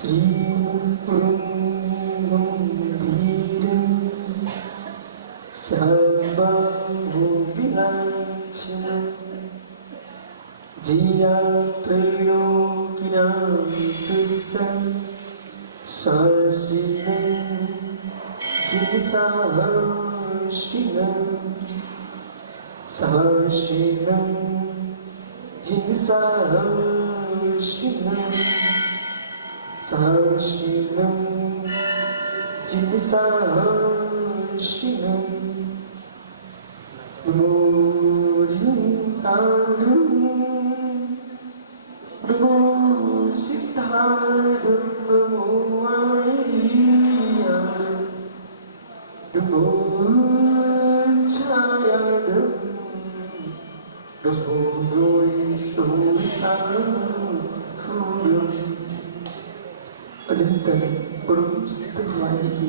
श्रीमुकुन्दवीरं सर्वभूविलासं जियात्रैलोक्यनाथं सरसिनं जिनसाहर्षिणं सहर्षिणं जिनसाहर्षिणं सहर्षिणं जिनसाहर्षिणं नमोरिन्तानं नमो सिद्धार्थं नमो आर्यानं नमो छायानं नमो सोमसारं अनंतर परम सिद्ध भगवान की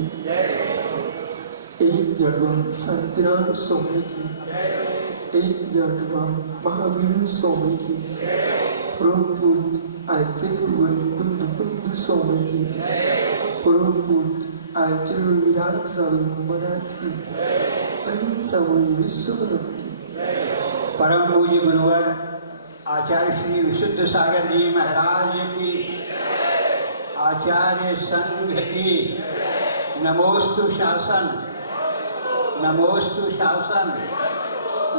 एक जड़वा सत्यनारायण स्वामी की एक जड़वा महावीर स्वामी की परम पूज्य आचार्य कुंद स्वामी की परम पूज्य आचार्य विराट स्वामी महाराज की अहिंसा विश्व की परम पूज्य गुरुवर आचार्य श्री विशुद्ध सागर जी महाराज की आचार्य संघ की नमोस्तु शासन नमोस्तु शासन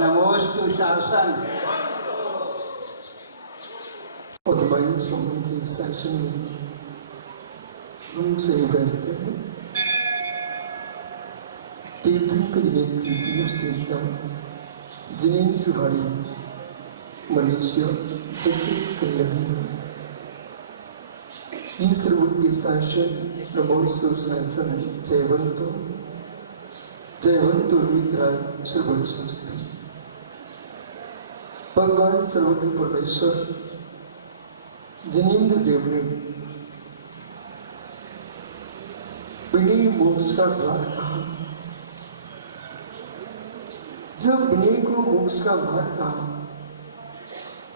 नमोस्तु शासन। पद्मायन स्वामी के शासन में हम से व्यस्त हैं। तीर्थंकर जिनेन्द्र तीर्थस्था जिनेन्द्र भाड़ी मनुष्य चक्र कर लगी ईश्वर शासन नमोस्तु शासन जयवंतो विद्राय सर्वज्ञ संस्कृति। भगवान सर्वज्ञ परमेश्वर जिनेन्द्र देव ने विनय मोक्ष का द्वार कहा। जब विनय को मोक्ष का द्वार कहा,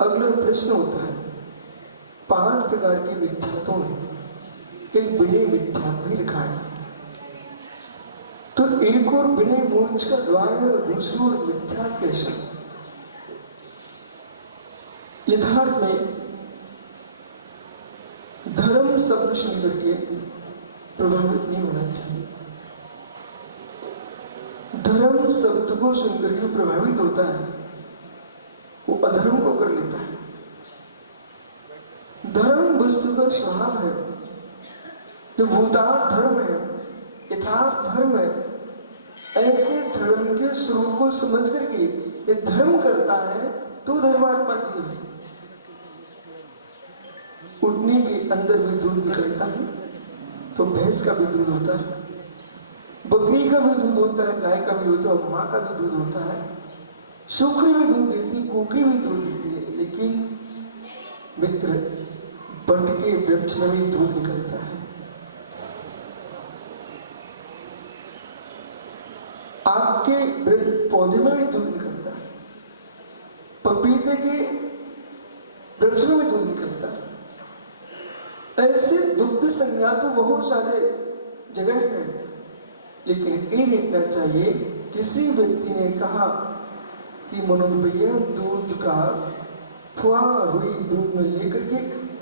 अगला प्रश्न होता है 5 प्रकार के मिथ्यात्वों में एक विनय मिथ्यात्व भी लिखा है। तो एक और विनय मोक्ष का द्वार है और दूसरी ओर मिथ्यात्व कैसे? यथार्थ में धर्म शब्द सुनकर के प्रभावित नहीं होना चाहिए। धर्म शब्द को सुनकर के प्रभावित होता है, वो अधर्म को कर लेता है। धर्म वस्तु का स्वभाव है, जो भूतार्थ धर्म है, यथार्थ धर्म है। ऐसे धर्म के स्वरूप को समझ करके ये धर्म करता है तो धर्मात्मा जी है। उठने के अंदर भी दूध निकलता है तो भैंस का भी दूध होता है, बकरी का भी दूध होता है, गाय का भी होता है, माँ का भी दूध होता है, सूखी भी दूध देती, कुकी भी दूध देती है। लेकिन मित्र, बट के वृक्ष में भी दूध निकलता है, आपके पौधे में भी दूध निकलता है, पपीते के वृक्ष में भी दूध निकलता है। ऐसे दुग्ध संज्ञा तो बहुत सारे जगह हैं, लेकिन ये देखना चाहिए किसी व्यक्ति ने कहा कि मनोज भैया दूध का फुहार हुई दूध में लेकर के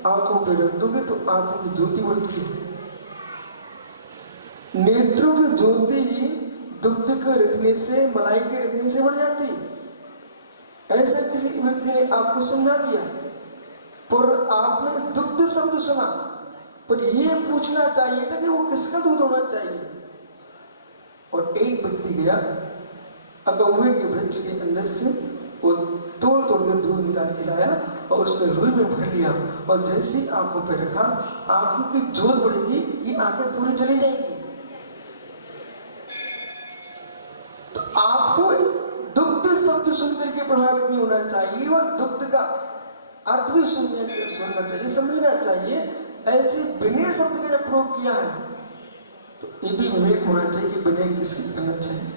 आंखों पे रख दोगे तो आंखों की ज्योति बढ़ती है। नेत्रों की ज्योति दुग्ध के रखने से, मलाई के रखने से बढ़ जाती। ऐसा किसी व्यक्ति ने आपको समझा दिया, पर आपने दुग्ध शब्द सुना, पर यह पूछना चाहिए था कि वो किसका दूध होना चाहिए। और एक व्यक्ति गया अकौवे के वृक्ष के अंदर से वो तोड़ तोड़ के दूध निकाल के लाया और उसने रुई में भर लिया, और जैसे ही आंखों पर रखा, आंखों की जोर बढ़ेगी, ये आंखें पूरी चली जाएंगी। तो आपको दुग्ध शब्द सुनकर के प्रभावित नहीं होना चाहिए, और दुग्ध का अर्थ भी सुनना चाहिए, समझना चाहिए। ऐसे विनय शब्द का जब प्रयोग किया है तो ये भी विवेक होना चाहिए कि विनय किसकी करना चाहिए।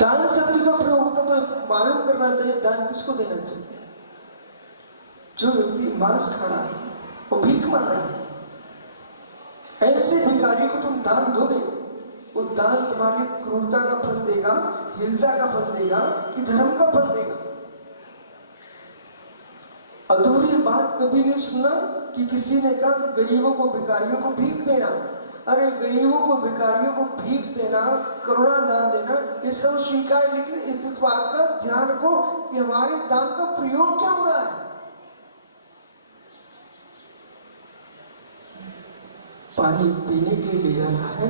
दान शब्द का प्रयोग होता तो मालूम करना चाहिए दान किसको देना चाहिए। जो व्यक्ति मांस खा रहा है वो भीख मांग रहा है। ऐसे भिखारी को तुम दान दोगे, वो दान तुम्हारी क्रूरता का फल देगा, हिंसा का फल देगा कि धर्म का फल देगा? अधूरी बात कभी नहीं सुना कि किसी ने कहा कि गरीबों को भिखारियों को भीख देना। अरे गरीबों को भिखारियों को भीख देना, करुणा दान देना, ये सब स्वीकार, लेकिन इस बात का ध्यान रखो कि हमारे दान का प्रयोग क्या हो रहा है। पानी पीने के लिए ले जा रहा है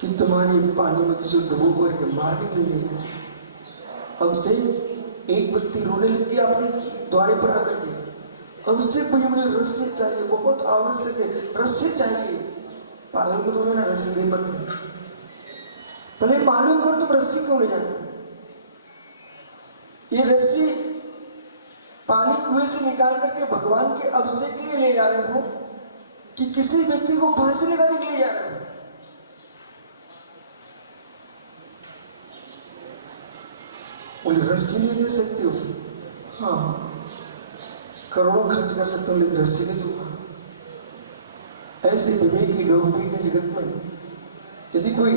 कि तुम्हारे पानी में किसी डुबो करके मारने के लिए ले जा रहा है? अब से एक व्यक्ति रोने लग गया अपने द्वारे पर आकर के, अब से मुझे रस्सी चाहिए, बहुत आवश्यक है, रस्सी चाहिए। पागल को तुम्हें ना रस्सी दे मत, पहले मालूम कर तुम रस्सी क्यों ले जा रहे हो। ये रस्सी पानी कुएं से निकाल करके भगवान के अभिषेक के लिए ले जा रहे हो कि किसी व्यक्ति को फांसी लगाने के लिए जा रहे हो? बोले रस्सी नहीं ले सकते हो? हाँ, करोड़ों खर्च कर सकते हो, लेकिन रस्सी नहीं दूंगा। ऐसे विवेकी लोग भी हैं जगत में। यदि कोई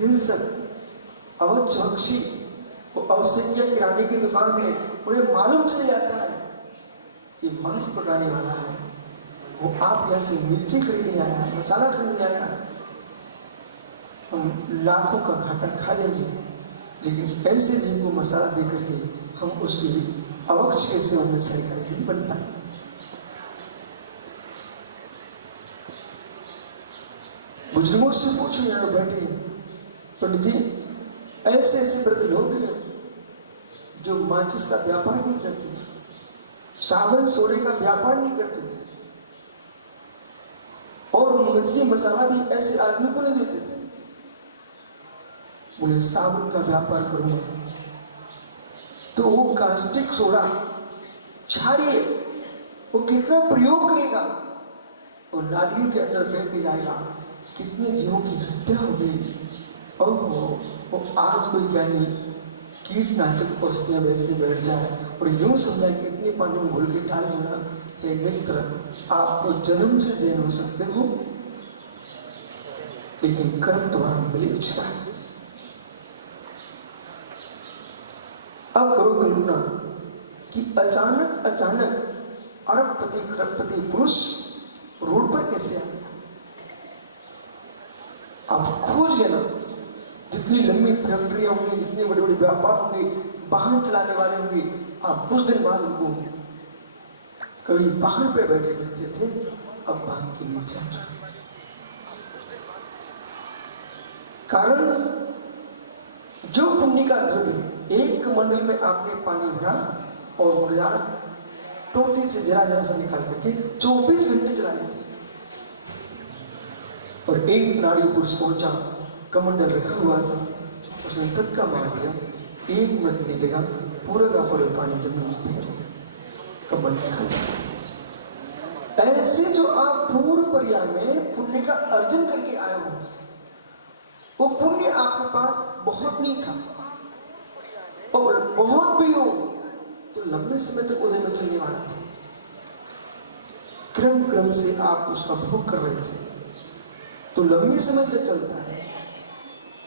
हिंसक अवचक्षी वो अवश्य किराने की दुकान है, उन्हें मालूम चल जाता है ये मांस पकाने वाला है, वो आप यहाँ से मिर्ची खरीदने आया, मसाला खरीदने आया, हम लाखों का घाटा खा लेंगे, लेकिन ऐसे जीव को मसाला दे करके हम उसकी अवक्ष कैसे उम्मीद सही करके बन पाए। बुजुर्गों से पूछो, यहाँ बैठे पंडित जी, ऐसे ऐसे वृद्ध लोग हैं जो माचिस का व्यापार नहीं करते थे, साबुन सोडे का व्यापार नहीं करते थे, और मिर्ची मसाला भी ऐसे आदमी को नहीं देते थे। बोले साबुन का व्यापार करूंगा तो वो कास्टिक सोडा क्षारीय वो कितना प्रयोग करेगा और नालियों के अंदर बह के जाएगा, कितने जीवों की हत्या हो गई। और वो आज कोई ज्ञानी कीटनाशक औषधियां बेच के बैठ जाए और यूं समझा कि इतने पानी में घोल के डाल देना, हे मित्र आप तो जन्म से जैन हो सकते हो, लेकिन कर्म तुम्हारा मिलेगा। अब करो कल्पना कि अचानक अरबपति खरबपति पुरुष रोड पर कैसे आ गया। आप खोज लेना, जितनी लंबी प्रक्रिया होंगी, जितने बड़े बड़े व्यापार होंगे, वाहन चलाने वाले होंगे, आप कुछ दिन बाद उनको कभी वाहन पे बैठे रहते थे, अब वाहन के नीचे आ जाए। कारण जो पुण्य का द्रव्य एक मंडल में आपने पानी भरा और टोटी से जरा सा निकाल करके 24 घंटे चला लेते, और एक नारी पुरुष पहुंचा, कमंडल रखा हुआ था, उसने धक्का मार दिया, 1 मिनट नहीं लगा, पूरे का पूरे पानी जमीन पे कमंडल खा। ऐसे जो आप पूर्व पर्याय में पुण्य का अर्जन करके आए हो, वो पुण्य आपके पास बहुत नहीं था, और बहुत भी हो तो लंबे समय तक उदय में चलने वाला था। क्रम क्रम से आप उसका भोग कर रहे थे, तो लंबे समय तक चलता है।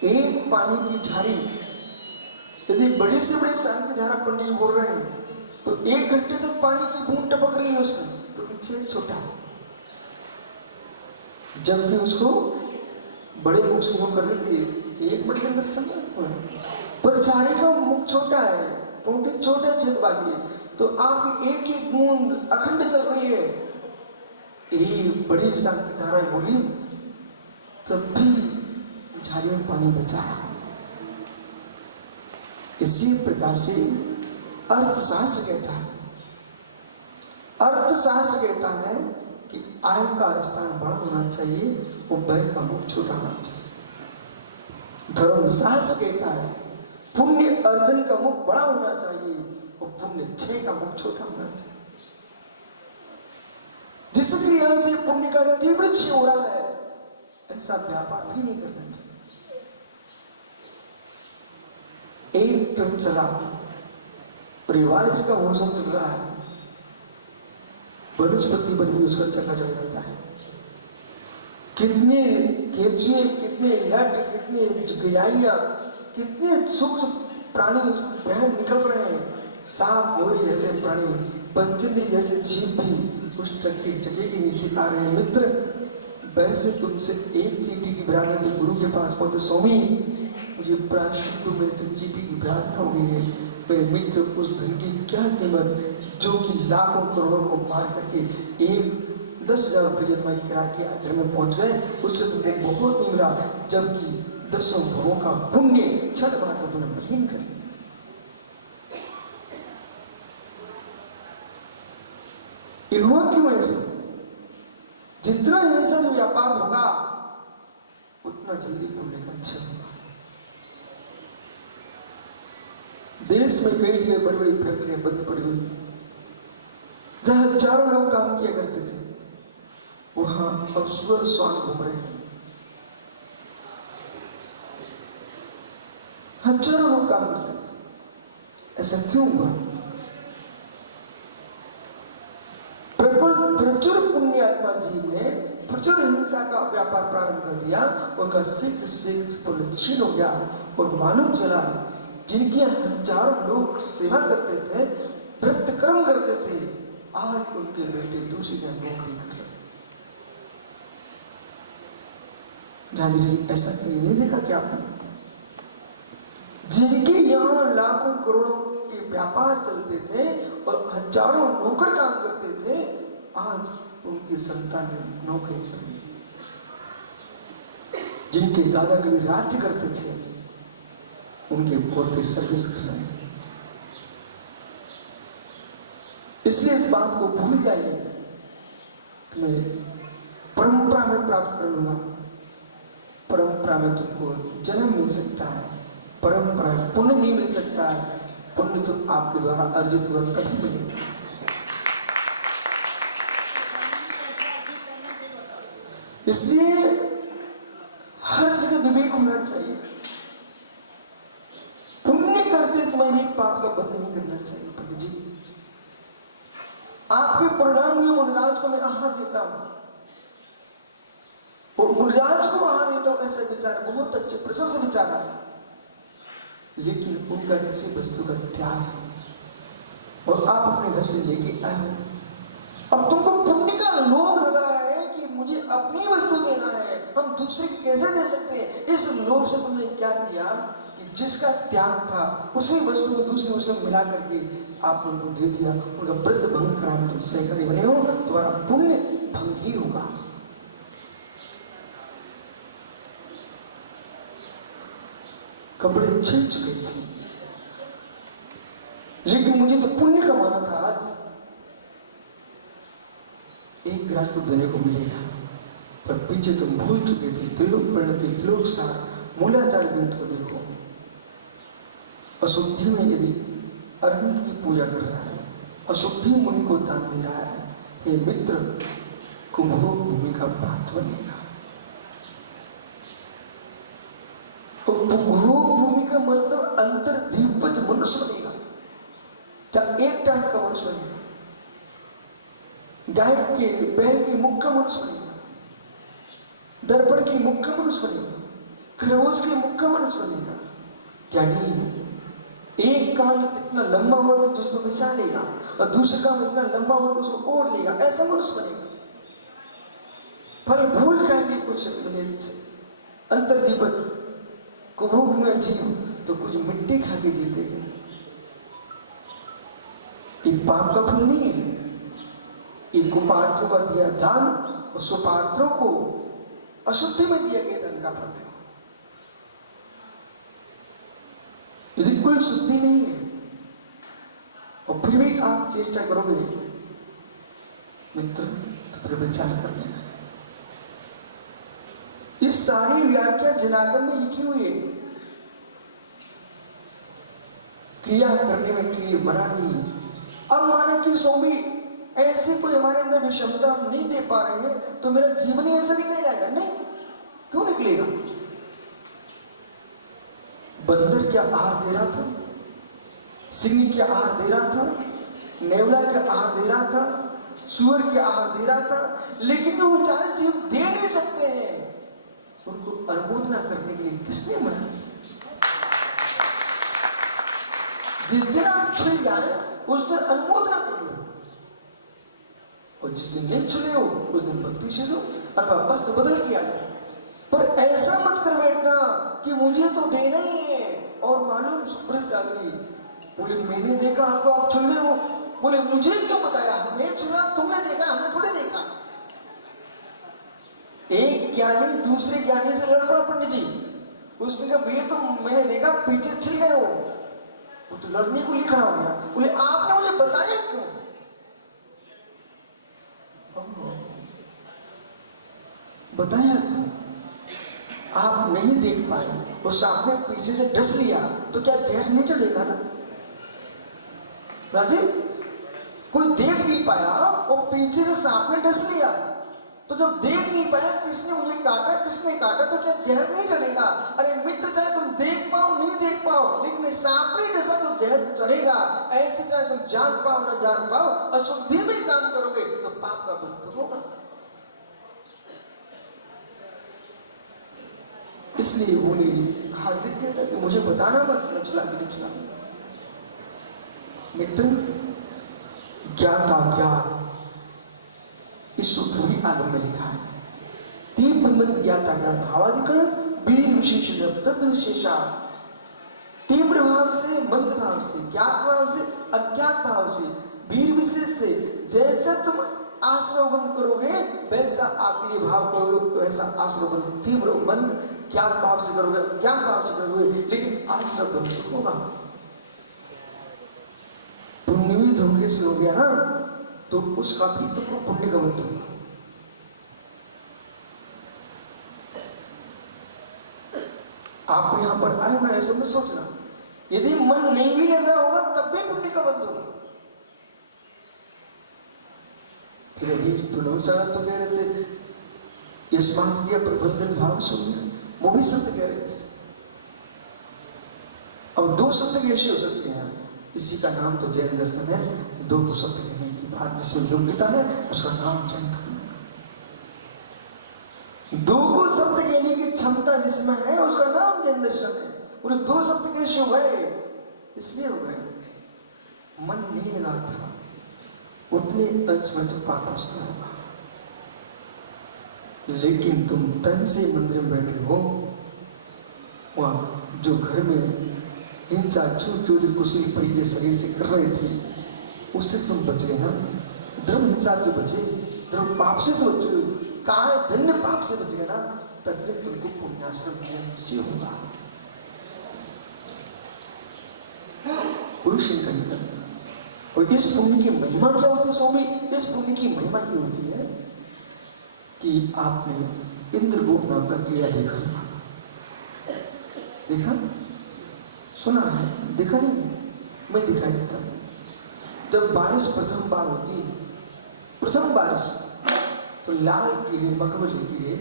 एक पानी की झाड़ी यदि बड़े से बड़े साल की धारा पंडित बोल रहे हैं, तो 1 घंटे तक पानी की बूंद टपक रही है उसमें, तो कितना छोटा है, जबकि उसको बड़े मुख से कर देती है 1 मिनट के अंदर संभव है, पर झाड़ी का मुख छोटा है, टोटी छोटे छेद बाकी है, तो आपकी एक एक बूंद अखंड चल रही है। एक बड़ी शांति धारा बोली, तब भी झाड़ी में पानी बचा। इसी प्रकार से अर्थशास्त्र कहता है कि आय का स्थान बड़ा होना चाहिए, वो व्यय का मुख छोटा होना चाहिए। धर्मशास्त्र कहता है पुण्य अर्जन का मुख बड़ा होना चाहिए, और पुण्य क्षय का मुख छोटा होना चाहिए। जिस क्रिया से पुण्य का तीव्र क्षय हो रहा है, ऐसा व्यापार भी नहीं करना चाहिए। एक ट्रेन चला, परिवार इसका मौसम चल रहा है, वनस्पति पर भी उसका चक्का चल जाता है। कितने केंचुए, कितने लट, कितने गिजाइयाँ, कितने सूक्ष्म प्राणी बाहर निकल रहे हैं। सांप, गोरी जैसे प्राणी, पंचली जैसे जीव भी उस जगह के नीचे आ रहे हैं। मित्र, वैसे तुमसे एक चींटी की बराबर तो गुरु के पास पहुंचे, स्वामी मुझे प्रायश्चित मेरे से चींटी की प्रार्थना हो गई है। मेरे मित्र, उस धन की क्या कीमत जो कि लाखों करोड़ों को मार करके एक 10,000 रुपये जमा करा के आखिर में पहुंच गए, उससे तुमको बहुत नहीं मिला, जबकि 10 भवों का पुण्य 6 बार को तुमने विलीन कर दिया। ये हुआ क्यों ऐसे? जितना ऐसा व्यापार होगा उतना जल्दी पुण्य का अच्छा होगा। देश में कई जगह बड़ी बड़ी फैक्ट्रियां बंद पड़ी हुई, जहां हजारों लोग काम किया करते थे, वहां अब सुअर स्वान घूम रहे हैं। हजारों लोग काम करते थे। ऐसा क्यों हुआ? प्रचुर पुण्यात्मा जीव ने प्रचुर हिंसा का व्यापार प्रारंभ कर दिया, उनका सिख क्षीण हो गया और मालूम चला जिनकी हजारों लोग सेवा करते थे, व्रत कर्म करते थे, आज उनके बेटे दूसरी जगह नौकरी कर रहे। गांधी जी ऐसा कभी नहीं देखा क्या आपने? जिनके यहाँ लाखों करोड़ों के व्यापार चलते थे और हजारों नौकर काम करते थे, आज उनकी संतान ने नौकरी कर ली। जिनके दादा कभी राज्य करते थे, उनके पोते सर्विस कर रहे हैं। इसलिए इस बात को भूल जाइए कि मैं परंपरा में प्राप्त कर लूंगा। परंपरा में तुमको जन्म मिल सकता है, परंपरा पुण्य नहीं मिल सकता है। पुण्य तो आपके द्वारा अर्जित हुआ तभी मिलेगा। इसलिए हर जगह विवेक होना चाहिए। पुण्य करते समय भी पाप का बंध नहीं करना चाहिए। पंडित जी, आपके परिणाम में मुनिराज को मैं आहार देता हूं और मुनिराज को आहार देता हूं, ऐसा विचार बहुत अच्छे प्रशस्त विचार है, लेकिन उनका किसी वस्तु का त्याग है और आप अपने घर से लेके आए हो। अब तुमको पुण्य का लोभ लगा है कि मुझे अपनी वस्तु देना है, हम दूसरे की कैसे दे सकते हैं? इस लोभ से तुमने क्या किया कि जिसका त्याग था उसी वस्तु को दूसरे उसमें मिला करके आप उनको दे दिया। उनका व्रत भंग कराने तुम सहकारी बने हो, तुम्हारा पुण्य भंग ही होगा। कपड़े छिल चुके थे, लेकिन मुझे तो पुण्य कमाना था। आज एक गिलास तो देने को मिलेगा, पर पीछे तुम भूल चुके थे। त्रिलोक परिणति, त्रिलोक सार, मूलाचार ग्रंथ को देखो। अशुद्धि में यदि अरहंत की पूजा कर रहा है, अशुद्धि मुनि को दान दे रहा है, हे मित्र, कुंभोग भूमि का पात्र बनेगा। तो कुंभोग भूमि का मतलब अंतर्दीपज मनुष्य बनेगा, जब एक टाइप का मनुष्य बनेगा। गाय के, बैल की मुख का मनुष्य बनेगा, दर्पण की मुख का मनुष्य बनेगा, खरगोश के मुख का मनुष्य बनेगा। यानी एक कान इतना लंबा होगा कि उसको बिछा लेगा और दूसरा कान इतना लंबा होगा कि उसको ओढ़ लेगा, ऐसा मनुष्य बनेगा। फल भूल खाएंगे कुछ अंतर्दीपज कुंभोग में जीव तो कुछ मिट्टी खा के जीते हैं। ये पाप का फल नहीं है। ये कुपात्रों का दिया दान और सुपात्रों को अशुद्धि में दिया गया धन का फल है। यदि कोई शुद्धि नहीं है और फिर भी आप चेष्टा करोगे मित्र, तो फिर विचार कर लेना। ये सारी व्याख्या जनागम में लिखी हुई है। क्रिया करने में क्रिया बना नहीं है। अब माना कि स्वामी ऐसे कोई हमारे अंदर विषमता हम नहीं दे पा रहे हैं, तो मेरा जीवन ही ऐसा निकल जाएगा? नहीं, क्यों निकलेगा? बंदर क्या आहार दे रहा था, सिंह क्या आहार दे रहा था, नेवला क्या आहार दे रहा था, सुअर के आहार दे रहा था, लेकिन वो बेचारे जीव दे नहीं सकते हैं। उनको अनुमोदना करने के लिए किसने मना किया? जिस दिन आप छुए जाए उस दिन अनुमोदना कर लो, और जिस दिन नहीं छुए हो उस दिन भक्ति से दो अथवा वस्त्र बदल किया जाए। पर ऐसा मत कर बैठना कि मुझे तो देना ही है। और मालूम सुप्रीत सागरी बोले मैंने देखा आपको, आप छुड़ गए हो। बोले मुझे क्यों बताया, मैं सुना, तुमने देखा, हमने थोड़े देखा। एक ज्ञानी दूसरे ज्ञानी से लड़ पड़ा पंडित जी। उसने कहा भैया तो मैंने देखा पीछे छिल गए हो। वो तो लड़ने को लिखा हो गया। बोले आपने मुझे बताया क्यों? बताया आप नहीं देख पाए, वो सांप ने पीछे से डस लिया तो क्या जहर नहीं चढ़ेगा ना राजीव? कोई देख नहीं पाया और पीछे से सांप ने डस लिया, तो जब देख नहीं पाया किसने मुझे काटा, किसने काटा, तो क्या जहर नहीं चढ़ेगा? अरे मित्र, चाहे तुम देख पाओ नहीं देख पाओ, लेकिन सांप ने डसा तो जहर चढ़ेगा। ऐसे चाहे तुम जान पाओ ना जान पाओ, अशुद्धि में काम करोगे तो पाप का बंधन होगा। इसलिए बोले हार्दिक कहता कि मुझे बताना मत, मैं चला के नहीं चला। मित्र, ज्ञाता ज्ञात, इस सूत्र में आगम में लिखा है। तीव्र मंद ज्ञाता ज्ञात भावाधिकरण वीर विशेष तद विशेषा। तीव्र भाव से, मंद भाव से, ज्ञात भाव से, अज्ञात भाव से, वीर विशेष से, जैसे तुम आश्रवण करोगे वैसा आप ये भाव करोगे, वैसा आश्रवण। तीव्र मंद ज्ञात भाव से करोगे, ज्ञात भाव से करोगे, लेकिन आश्रवण होगा। पुण्य धोखे से हो गया ना, तो उसका भी तो पुण्य का बंधन होगा। आप यहां पर आए ना, ऐसे में सोचना, यदि मन नहीं भी लग रहा होगा तब भी पुण्य का बंधन होगा। फिर अभी प्रणव साहब तो कह रहे थे यशमान किया प्रबंधन भाव शून्य, वो भी सत्य कह रहे थे। अब दो सत्य कैसे हो सकते हैं? इसी का नाम तो जैन दर्शन है। दो को सत्य कहने की बात जिसमें योग्यता है उसका नाम जैन धर्म। दो को सत्य कहने की क्षमता जिसमें है उसका नाम जैन दर्शन है। और दो सत्य कैसे हो गए? इसलिए हो गए मन नहीं लगा था, उतने अंश में तो पाप पहुंचता होगा। लेकिन तुम तन से मंदिर में बैठे हो, वहां जो घर में हिंसा छूट चोरी कुशली प्रिय शरीर से कर रहे थे उससे तुम बचे ना। द्रव्य हिंसा से बचे, द्रव्य पाप से तो बचे, काहे जन्य पाप से बचे ना, तब तक तुमको पुण्याश्रम निश्चय होगा। कोई शंका नहीं करना। और इस पुण्य की महिमा क्या होती है स्वामी? इस पुण्य की महिमा क्या होती है कि आपने इंद्रगुप्त नाम का कीड़ा देखा, देखा, सुना है, देखा नहीं? मैं दिखाई देता हूं। जब बारिश प्रथम बार होती है, प्रथम बारिश, तो लाल कीड़े, मखमली कीड़े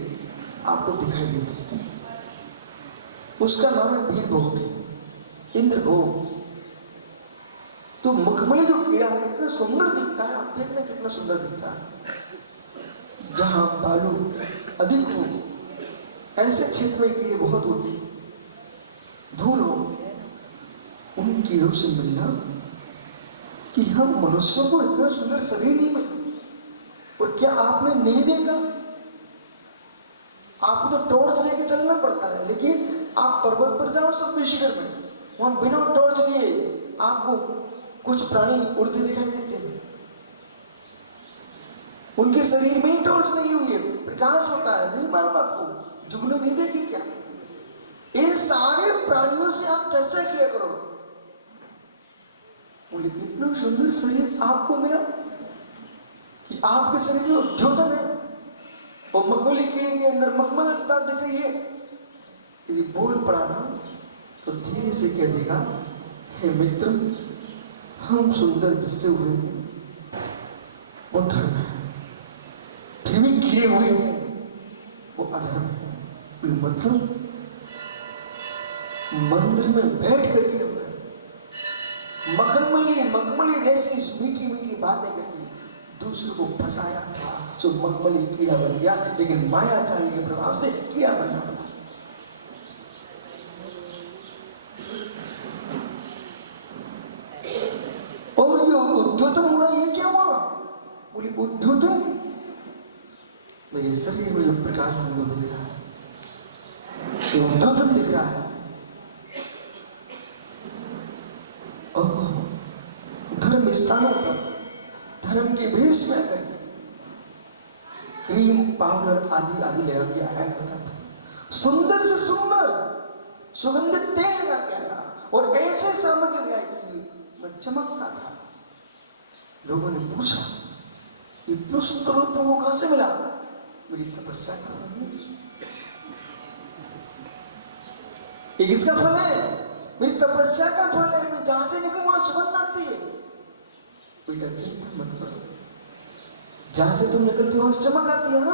आपको दिखाई देते हैं। उसका नाम है वीर भोगी, इंद्रभोग। तो मखमली जो कीड़ा है इतना सुंदर दिखता है, आप देखना कितना सुंदर दिखता है। जहां बालू अधिक हो ऐसे क्षेत्र में कीड़े बहुत होते हैं, धूल हो, उन कीड़ों से मिलना कि हम मनुष्यों को इतना सुंदर शरीर नहीं मिला। और क्या आपने नहीं देखा? आपको तो टॉर्च लेके चलना पड़ता है, लेकिन आप पर्वत पर जाओ सब शिखर में, वहां बिना टॉर्च लिए आपको कुछ प्राणी उड़ते दिखाई देते हैं। उनके शरीर में ही टॉर्च नहीं हुई है, प्रकाश होता है, नहीं मालूम आपको? जुगनू नहीं देखी क्या? इन सारे प्राणियों से आप चर्चा किया करो। बोले इतना सुंदर शरीर आपको मिला कि आपके शरीर में उद्योतन है और मखमली कीड़े के अंदर मखमलता दिख रही है। यदि बोल पड़ा ना तो धीरे से कह देगा, हे मित्र, हम सुंदर जिससे हुए वो धर्म है, फिर भी कीड़े हुए हैं वो अधर्म है। मतलब मंदिर में बैठ करके मखमली जैसी मीठी मीठी बातें करके दूसरे को फंसाया था, जो मखमली कीड़ा बन गया, लेकिन मायाचारी के प्रभाव से कीड़ा बनना पड़ा। और ये उद्योतन होना ये क्या हुआ? बोली उद्योतन, मेरे शरीर में जो प्रकाश हमको दिख रहा है, ये उद्योतन दिख रहा है। धर्म स्थानों पर धर्म के भेष में आकर क्रीम पाउडर आदि आदि लगा के आया करता था, सुंदर से सुंदर सुगंधित तेल लगा के आया, और ऐसे सामग्री लगाई कि मैं चमकता था। लोगों ने पूछा, इतना सुंदर रूप तुमको कहां से मिला? मेरी तपस्या कर रही हूं। ये किसका फल है? मेरी तपस्या का फल है। मैं जहां से निकलूं वहां सुगंध आती है। बेटा चिंता मत करो, जहां से तुम निकलते हो वहां से चमक आती है ना।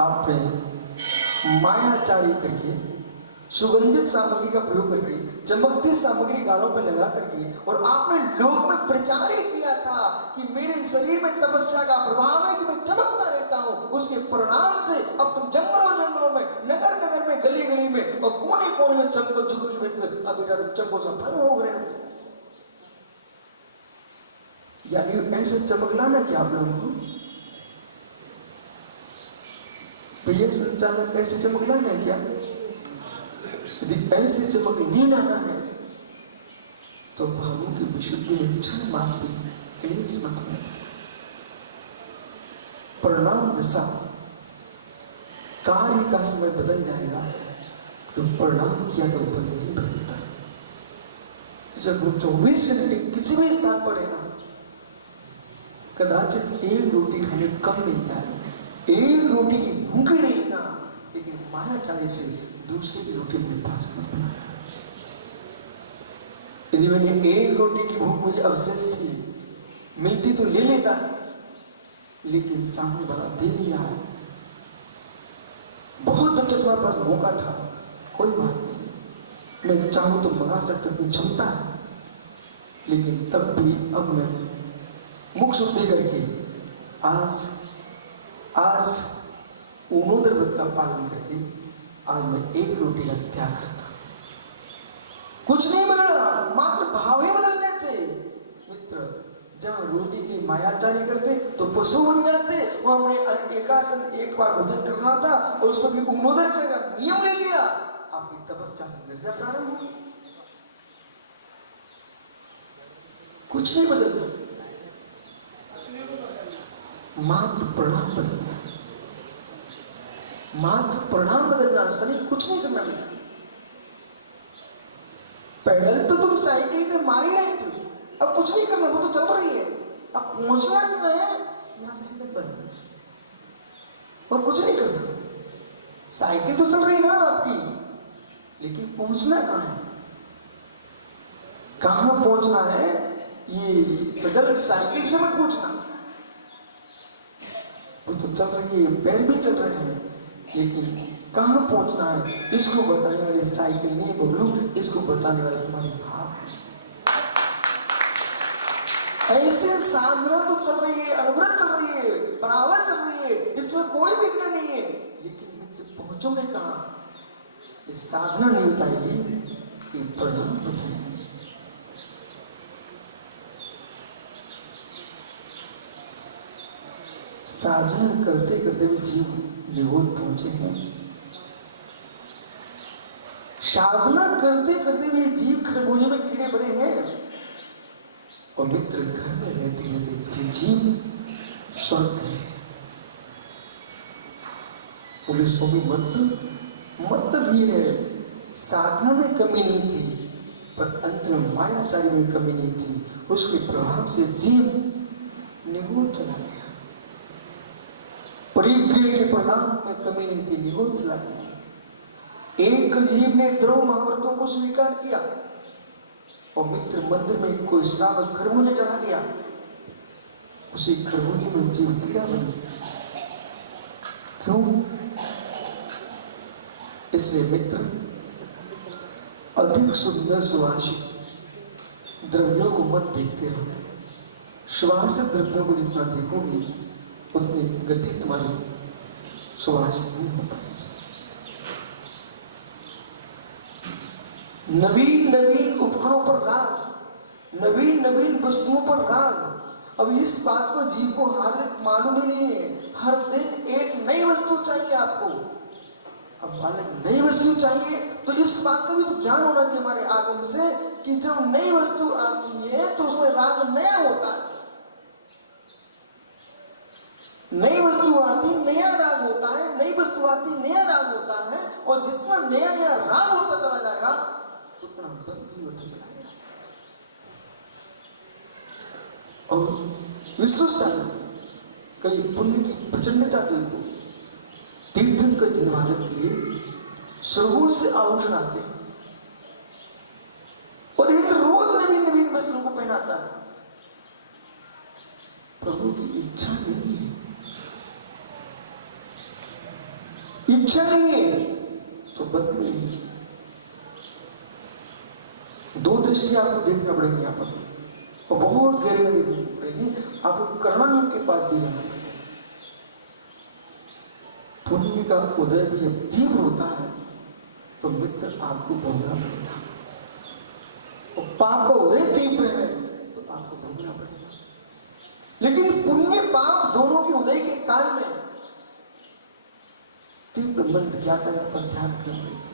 आपने मायाचारी करके सुगंधित सामग्री का प्रयोग करके, चमकती सामग्री गालों पर लगा करके, और आपने लोग में प्रचार ही किया था कि मेरे शरीर में तपस्या का प्रभाव है कि मैं चमकता रहता हूं। उसके परिणाम से अब तुम जंगलों जंगलों में, नगर नगर में, गली गली में और कोने कोने में चमको झुगली बैठकर अब बेटा तुम चमको से फल हो गए हो। यानी ऐसे चमकना ना कि आप लोगों को भैया संचालक ऐसे चमकना है क्या? यदि ऐसे चमक नहीं लाना है तो भावों की विशुद्धि में क्षण मात्र क्लेश मत होना। परिणाम दशा कार्य का समय बदल जाएगा, तो परिणाम किया तो ऊपर नहीं बदलता। जब वो 24 घंटे किसी भी स्थान पर रहना, कदाचित एक रोटी खाने कम मिल जाए, एक रोटी की भूखे रहना, लेकिन मायाचारी से दूसरे की रोटी अपने पास मत बनाना। यदि मैंने एक रोटी की भूख मुझे अवशेष थी, मिलती तो ले लेता, लेकिन सामने वाला दे लिया है, बहुत अच्छा तुम्हारे पास मौका था, कोई बात नहीं, मैं चाहूं तो मंगा सकता हूं, क्षमता है, लेकिन तब भी अब मैं मुख शुद्धि करके आज ऊनोदर व्रत का पालन करके आज मैं एक रोटी का त्याग करता। कुछ नहीं बदला, मात्र भाव ही बदल देते। मित्र, जहां रोटी की मायाचारी करते तो पशु बन जाते। वो हमने एकासन एक बार भोजन करना था और उसको भी ऊनोदर का नियम ले लिया, आपकी तपस्या से निर्जरा प्रारंभ हुई। कुछ नहीं बदलता, मात्र प्रणाम बदलना, मात्र प्रणाम बदलना, शरीर कुछ नहीं करना बेटा। पैदल तो तुम साइकिल से मार ही रहे थे, अब कुछ नहीं करना, वो तो चल रही है। अब पहुंचना कितना है, यहां से हिम्मत बंद और कुछ नहीं करना। साइकिल तो चल रही है ना आपकी, लेकिन पहुंचना कहां है, कहां पहुंचना है? ये सजल साइकिल से मत पूछना, वो तो चल रही है, पैर भी चल रहे हैं, लेकिन कहां पहुंचना है इसको बताने वाली साइकिल नहीं बबलू, इसको बताने वाले तुम्हारे भाव। ऐसे साधना तो चल रही है, अनवरत चल रही है, बराबर चल रही है, इसमें कोई विघ्न नहीं है, लेकिन मित्र पहुंचोगे कहां? ये साधना नहीं बताएगी, ये परिणाम बताएगी। साधना करते करते भी जीव निरोध पहुंचे हैं। साधना करते करते भी जीव खरगोशे में कीड़े बने हैं, और मित्र घर में रहते रहते जीव स्वर्ग है। बोले स्वामी मतलब ये है, साधना में कमी नहीं थी, पर अंत में मायाचारी में कमी नहीं थी, उसके प्रभाव से जीव निगोद चला गया। परिग्रह के परिणाम में कमी नहीं थी, निगोद चला गया। एक जीव ने द्रव महाव्रतों को स्वीकार किया, और मित्र मंदिर में कोई श्रावक खरबूजे चढ़ा गया, उसी खरबूजे में जीव कीड़ा बन गया। क्यों? इसलिए मित्र, अधिक सुंदर सुवासित द्रव्यों को मत देखते रहो, सुवास द्रव्यों को जितना देखोगे उतनी गति तुम्हारी सुवास नहीं हो पाएगी। नवीन नवीन उपकरणों पर राग, नवीन नवीन वस्तुओं पर राग। अब इस बात को जीव को हर एक मालूम ही नहीं है। हर दिन एक नई वस्तु चाहिए आपको। अब बालक नई वस्तु चाहिए तो इस बात का भी तो ज्ञान होना चाहिए हमारे आगम से कि जब नई वस्तु आती है तो उसमें राग नया होता है। नई वस्तु आती नया राग होता है, नई वस्तु आती नया राग होता है, और जितना नया नया राग होता चला जाएगा उतना बंद भी होता चला जाएगा। और विश्वस्ता कई पुण्य की प्रचंडता देखो। तीर्थंकर जिनवाने के लिए सरगुण से आभूषण आते हैं और एक रोज नवीन नवीन वस्त्रों को पहनाता है। प्रभु की इच्छा नहीं है, इच्छा नहीं है तो बंद नहीं है। दो दृष्टि आपको देखना पड़ेगी यहाँ पर, और बहुत गहरे में देखनी पड़ेगी। आपको करुणा के पास भी जाना पड़ेगा। पुण्य का उदय भी जब तीव्र होता है तो मित्र आपको भोगना पड़ेगा, और पाप का उदय तीव्र है तो आपको भोगना पड़ेगा। लेकिन पुण्य पाप दोनों के उदय के काल में तीव्र मंत्र यातायात पर ध्यान रखना पड़ेगा।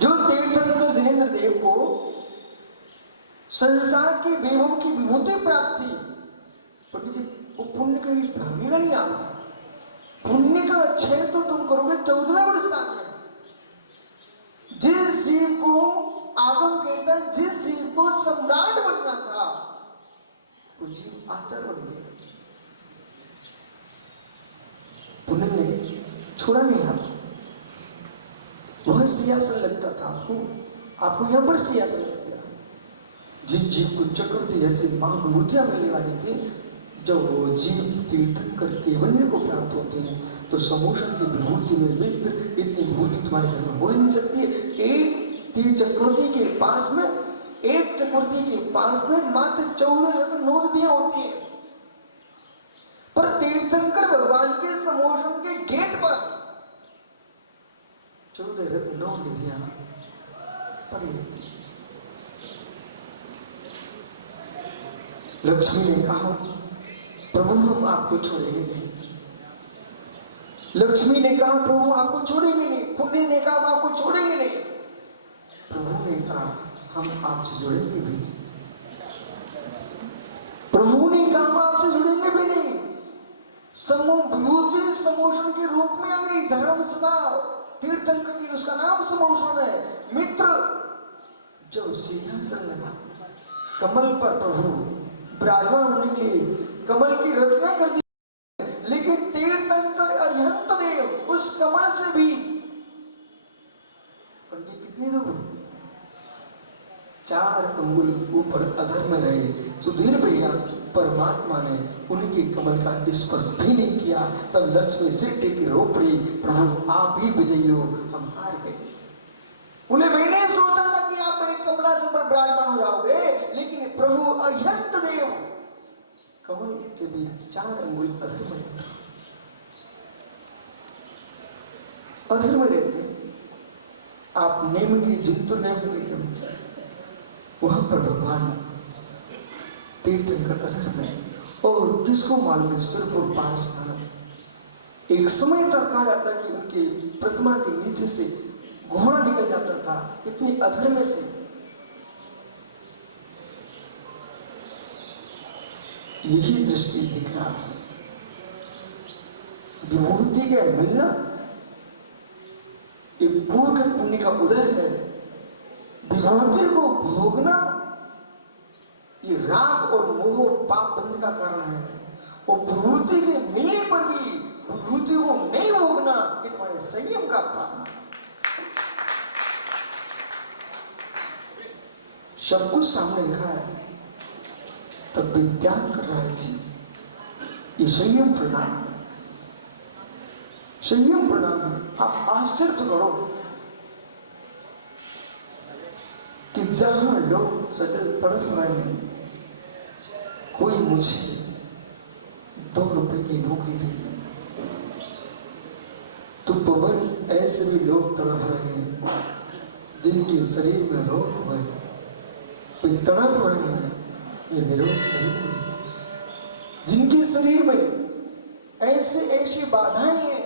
जो तीर्थंकर जिनेन्द्र देव को संसार के वैभव की विभूति प्राप्त थी, पंडित जी वो पुण्य का भी भागेगा नहीं आपका। पुण्य का क्षय तो तुम करोगे 14वें वर्षकाल में। जिस जीव को आगम कहता है, जिस जीव को सम्राट बनना था वो जीव आचार्य बन गया। पुण्य ने छोड़ा नहीं आपको, वह सिंहासन लगता था आपको यहां पर सिंहासन लग गया। जिस जीव को चक्रवर्ती जैसे महाविभूतियां मिलने वाली थी, जब वो जीव तीर्थंकर केवल्य को प्राप्त होते हैं तो समोषण की विभूति में मित्र इतनी विभूति तुम्हारे घर में हो ही नहीं सकती है। एक तीर्थ चक्रवर्ती के पास में, एक चक्रवर्ती के पास में मात्र 14 रत्न नौनिधियां होती है, पर तीर्थंकर भगवान के समोषण के गेट पर 14 रत्न नौनिधियां पड़ी रहती है। लक्ष्मी ने कहा प्रभु हम आपको छोड़ेंगे नहीं। लक्ष्मी ने कहा प्रभु आपको छोड़ेंगे नहीं। पुण्य ने कहा हम आपको छोड़ेंगे नहीं। प्रभु ने कहा हम आपसे जुड़ेंगे भी नहीं। प्रभु ने कहा हम आपसे जुड़ेंगे भी नहीं। समूह विभूति समोषण के रूप में आ गई। धर्म सदा तीर्थंकर की उसका नाम समोषण है। मित्र जो सिंहासन लगा कमल पर प्रभु विराजमान होने के लिए कमल की रचना कर दी, लेकिन तीर्थंकर अरिहंत देव उस कमल से भी पंडित कितनी दूर 4 अंगुल ऊपर अधर में रहे। सुधीर भैया परमात्मा ने उनके कमल का स्पर्श भी नहीं किया। तब लक्ष्मी सिर टेके रो पड़ी, प्रभु आप ही विजयी हो, हम हार गए। उन्हें मैंने सोचा था कि आप मेरे कमलासन पर विराजमान हो जाओगे, लेकिन प्रभु अरिहंत देव कमल से भी 4 अंगुल अधर में रहते, अधर में रहते। आप नेमगिरी जिंतु नेमगिरी वहां पर भगवान तीर्थंकर अधर में, और किसको मालूम है सिर पर पास माना। एक समय तक कहा जाता कि उनके प्रतिमा के नीचे से घोड़ा निकल जाता था, इतने अधर में थे। यही दृष्टि दिखना, विभूति के मिलना ये पूर्व पुण्य का उदय है। विभूति को भोगना ये राग और मोह पाप बंद का कारण है। और विभूति के मिलने पर भी विभूति को नहीं भोगना ये तुम्हारे संयम का कारण है। सब कुछ सामने लिखा है तब भी त्याग कर रहा है जी। ये संयम प्रणाम है, संयम प्रणाम है। आप आश्चर्य तो करो कि जहां लोग सजल तड़प रहे हैं कोई मुझे 2 रुपए की नौकरी दे, तो पवन ऐसे भी लोग तड़प रहे हैं जिनके शरीर में रोग हुए, कोई तड़प रहे हैं ये निरोग शरीर में, जिनके शरीर में ऐसी बाधाएं हैं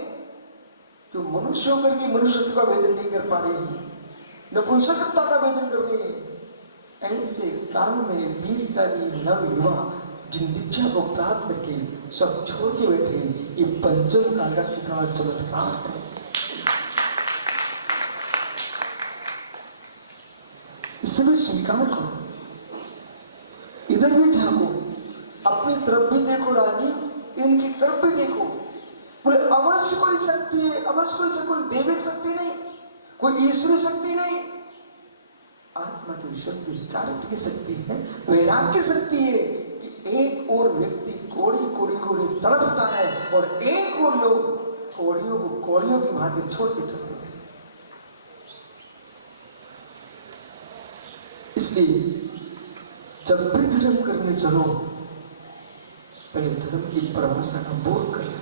जो मनुष्य होकर के मनुष्यत्व का वेदन नहीं कर पा रही है, नपुंसकता का वेदन कर रही है। ऐसे काल में वीरकाली नव युवा जिन दीक्षा को प्राप्त करके सब छोड़ के बैठे, ये पंचम काल का कितना चमत्कार है। इसे भी स्वीकार करो, इधर भी झांको, अपनी तरफ भी देखो राजीव, इनकी तरफ भी देखो। बोले अवश्य कोई शक्ति है, अवश्य कोई दैविक शक्ति नहीं, कोई ईश्वरी शक्ति नहीं, आत्मा के ईश्वर की विचारक की शक्ति है, वैराग्य शक्ति है कि एक और व्यक्ति कोड़ी तड़पता है और एक और लोग कोड़ियों को कोड़ियों की भांति छोड़ के चलते हैं। इसलिए जब भी धर्म करने चलो, पहले धर्म की परिभाषा का बोध कर लो।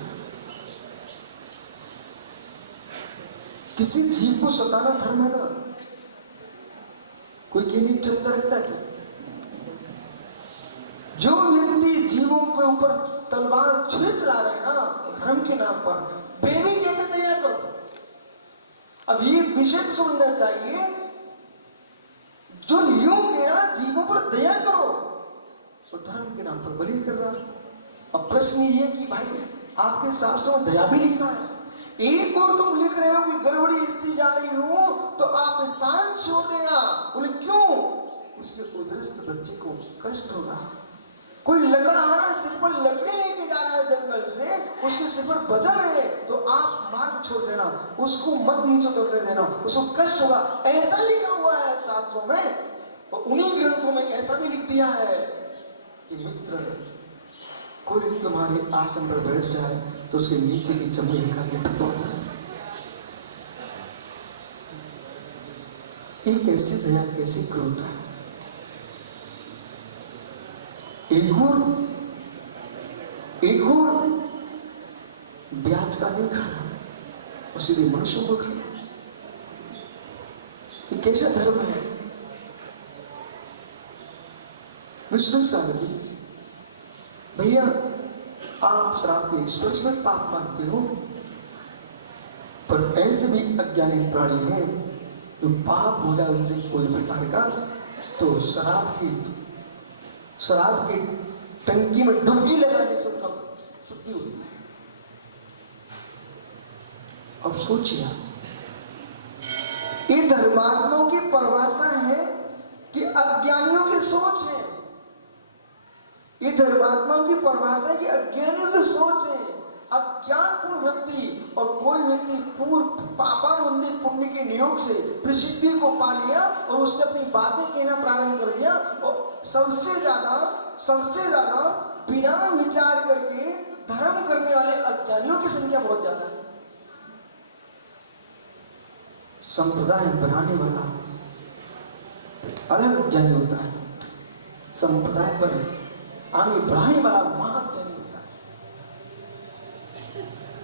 किसी जीव को सताना धर्म है ना? कोई कहने चलता रहता है। जो व्यक्ति जीवों के ऊपर तलवार छुरी चला रहे ना धर्म के नाम पर, बेबी कहते दया करो। अब ये विषय सुनना चाहिए, जो यूं कह रहा जीवों पर दया करो, तो धर्म के नाम पर बलि कर रहा। अब प्रश्न ये है कि भाई आपके शास्त्रों में दया भी लिखा है, एक और तुम लिख रहे हो कि गड़बड़ी स्थिति जा रही हो तो आप स्थान छोड़ देना। बोले क्यों? उसके उदरस्त बच्चे को कष्ट होगा। कोई लकड़हारा सिर पर लकड़ी लेके जा रहा है जंगल से, उसके सिर पर वजन है, तो आप मार्ग छोड़ देना, उसको मत नीचे उतरने देना, उसको कष्ट होगा। ऐसा लिखा हुआ है शास्त्रों में, और उन्हीं ग्रंथों में ऐसा भी लिख दिया है कि मित्र कोई भी तुम्हारे आसन पर बैठ जाए तो उसके नीचे की चमड़ी निकाल के फटवा दो। ये कैसी दया, कैसी क्रूरता है। एक और ब्याज का नहीं खाना और सीधे मनुष्यों को खाना, ये कैसा धर्म है? विष्णु साहब भैया आप शराब के स्पर्श में पाप मानते हो, पर ऐसे भी अज्ञानी प्राणी हैं जो पाप हो जाए उनसे कोई प्रकार का, तो शराब की टंकी में डुबकी लगाने से उनका शुद्धि होती है। अब सोचिए, ये धर्मात्माओं की परिभाषा है कि अज्ञानियों की सोच है। ये धर्मात्माओं की परिभाषा है कि अज्ञानियों की सोच है। अज्ञानपूर्ण व्यक्ति और कोई व्यक्ति पूर्व पापानुबंधी पुण्य के नियोग से प्रसिद्धि को पा लिया और उसने अपनी बातें कहना प्रारंभ कर दिया, और सबसे ज्यादा बिना विचार करके धर्म करने वाले अज्ञानियों की संख्या बहुत ज्यादा है। संप्रदाय बनाने वाला अलग अज्ञानी होता है, संप्रदाय पर आगे बढ़ाने वाला महाअज्ञानी होता है।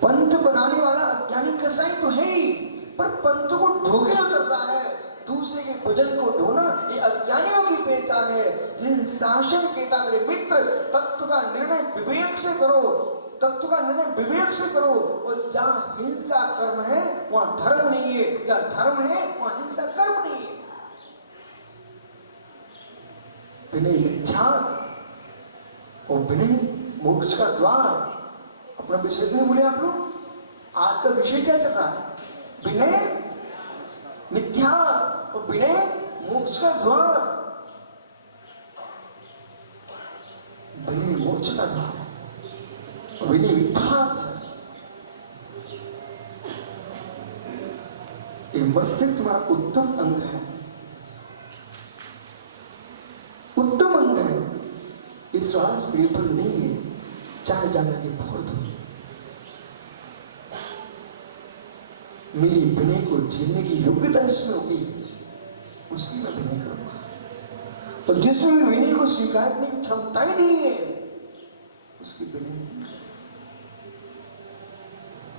पंथ बनाने वाला अज्ञानी कसाई तो है ही, पर पंथ को ढोके करता है, दूसरे के भजन को ढोना, ये अज्ञानियों की पहचान है। जिन शासन कहता मेरे मित्र तत्व का निर्णय विवेक से करो, तत्व का निर्णय विवेक से करो, और जहां हिंसा कर्म है वहां धर्म नहीं है, जहां धर्म है वहां हिंसा कर्म नहीं है। विनय मिथ्या और विनय मोक्ष का द्वार। अपना विषय नहीं बोले आप लोग, आज का विषय क्या चल रहा है? विनय मिथ्या और विनय मोक्ष का द्वार। विनय मोक्ष का द्वार, विनय विभाग। ये मस्तिष्क तुम्हारा उत्तम अंग है, उत्तम अंग है। इस बार श्री पर नहीं है, चाहे जाकर के फोड़ दो। मेरी विनय को झेलने की योग्यता इसमें होगी, उसकी मैं विनय करूंगा। तो जिसमें भी विनय को स्वीकार करने की क्षमता ही नहीं है, उसकी विनय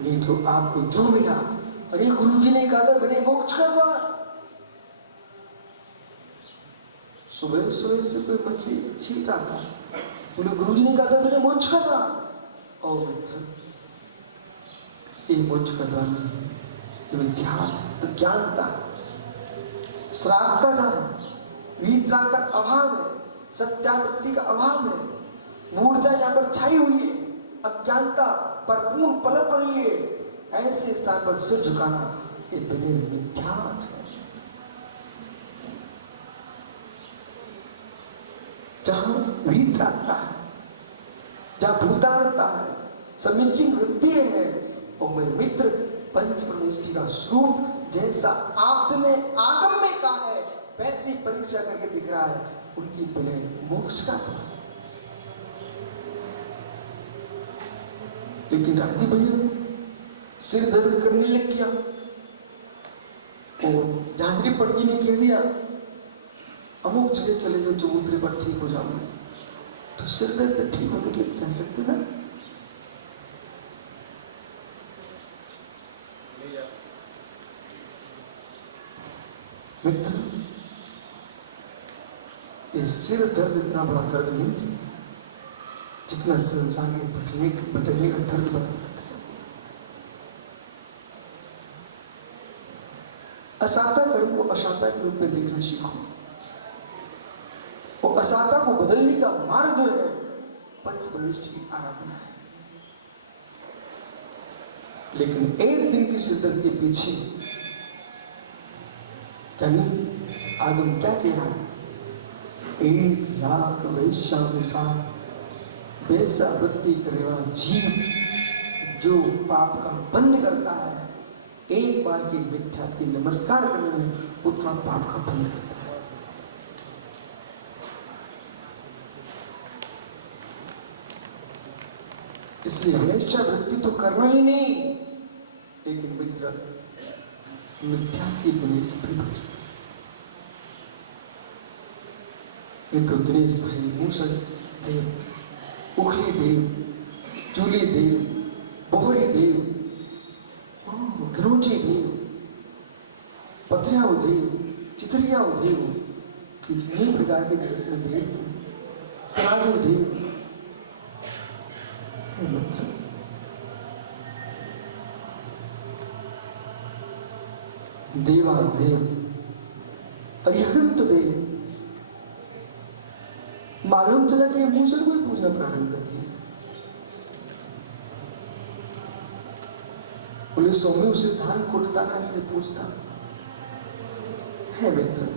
नहीं तो आपको जो मिला। अरे गुरु जी ने कहा था विनय मोक्ष का द्वार। सुबह सुबह से कोई मछली छील रहा था, बोले गुरु जी ने कहा था विनय मोक्ष का द्वार। और ये मोक्ष का द्वार नहीं, ये विद्यार्थ अज्ञानता श्राद्ध का है, वीतराग का अभाव है, सत्यावृत्ति का अभाव है, मूर्ता यहाँ पर छाई हुई है, अज्ञानता परिपूर्ण पलक रही है। ऐसे स्थान पर सिर झुकाना ये विनय मिथ्यात्व है। जहां वीतरागता है, जहां भूतानता है, समीचीन वृत्ति है, और मेरे मित्र पंच परमेष्ठी का स्वरूप जैसा आपने आगम में कहा है वैसी परीक्षा करके दिख रहा है, उनकी विनय मोक्ष का द्वार। लेकिन राजी भैया सिर दर्द करने लग गया और झांझरी पटकी ने कह दिया अमुक जगह चले जाओ चबूतरे पर ठीक हो जाओगे। तो सिर दर्द ठीक होने के लिए जा सकते ना। मित्र, इस सिर दर्द इतना बड़ा दर्द नहीं जितना संसार में भटकने का दर्द बड़ा। असाता कर्म को असाता के रूप में देखना सीखो, और असाता को बदलने का मार्ग जो है पंच परमेष्ठी की आराधना है। लेकिन एक दिन की शिद्दत के पीछे आगम क्या कह रहा है? 1 लाख वैश्या के साथ वैसा वृत्ति करने वाला जीव जो पाप का बंद करता है, एक बार की मिथ्या की नमस्कार करने में उतना पाप का बंद करता है। इसलिए वैश्या वृत्ति तो करना ही नहीं, लेकिन मित्र मिथ्या की बुराई से भी बचे। तो दिनेश भाई मूसक देव, उखली देव, चूली देव, बोहरी देव, गिरोचे देव, पथरियाओ देव, चितरियाओ देव, कितने प्रकार के जगत में देव, तराजू देव है। मित्र, देवा देव, अरिहंत देव, मालूम चला कि मूसक को ही पूजना प्रारंभ कर दिया। बोले स्वामी उसे धान कुटता ना इसलिए पूछता है। मित्र,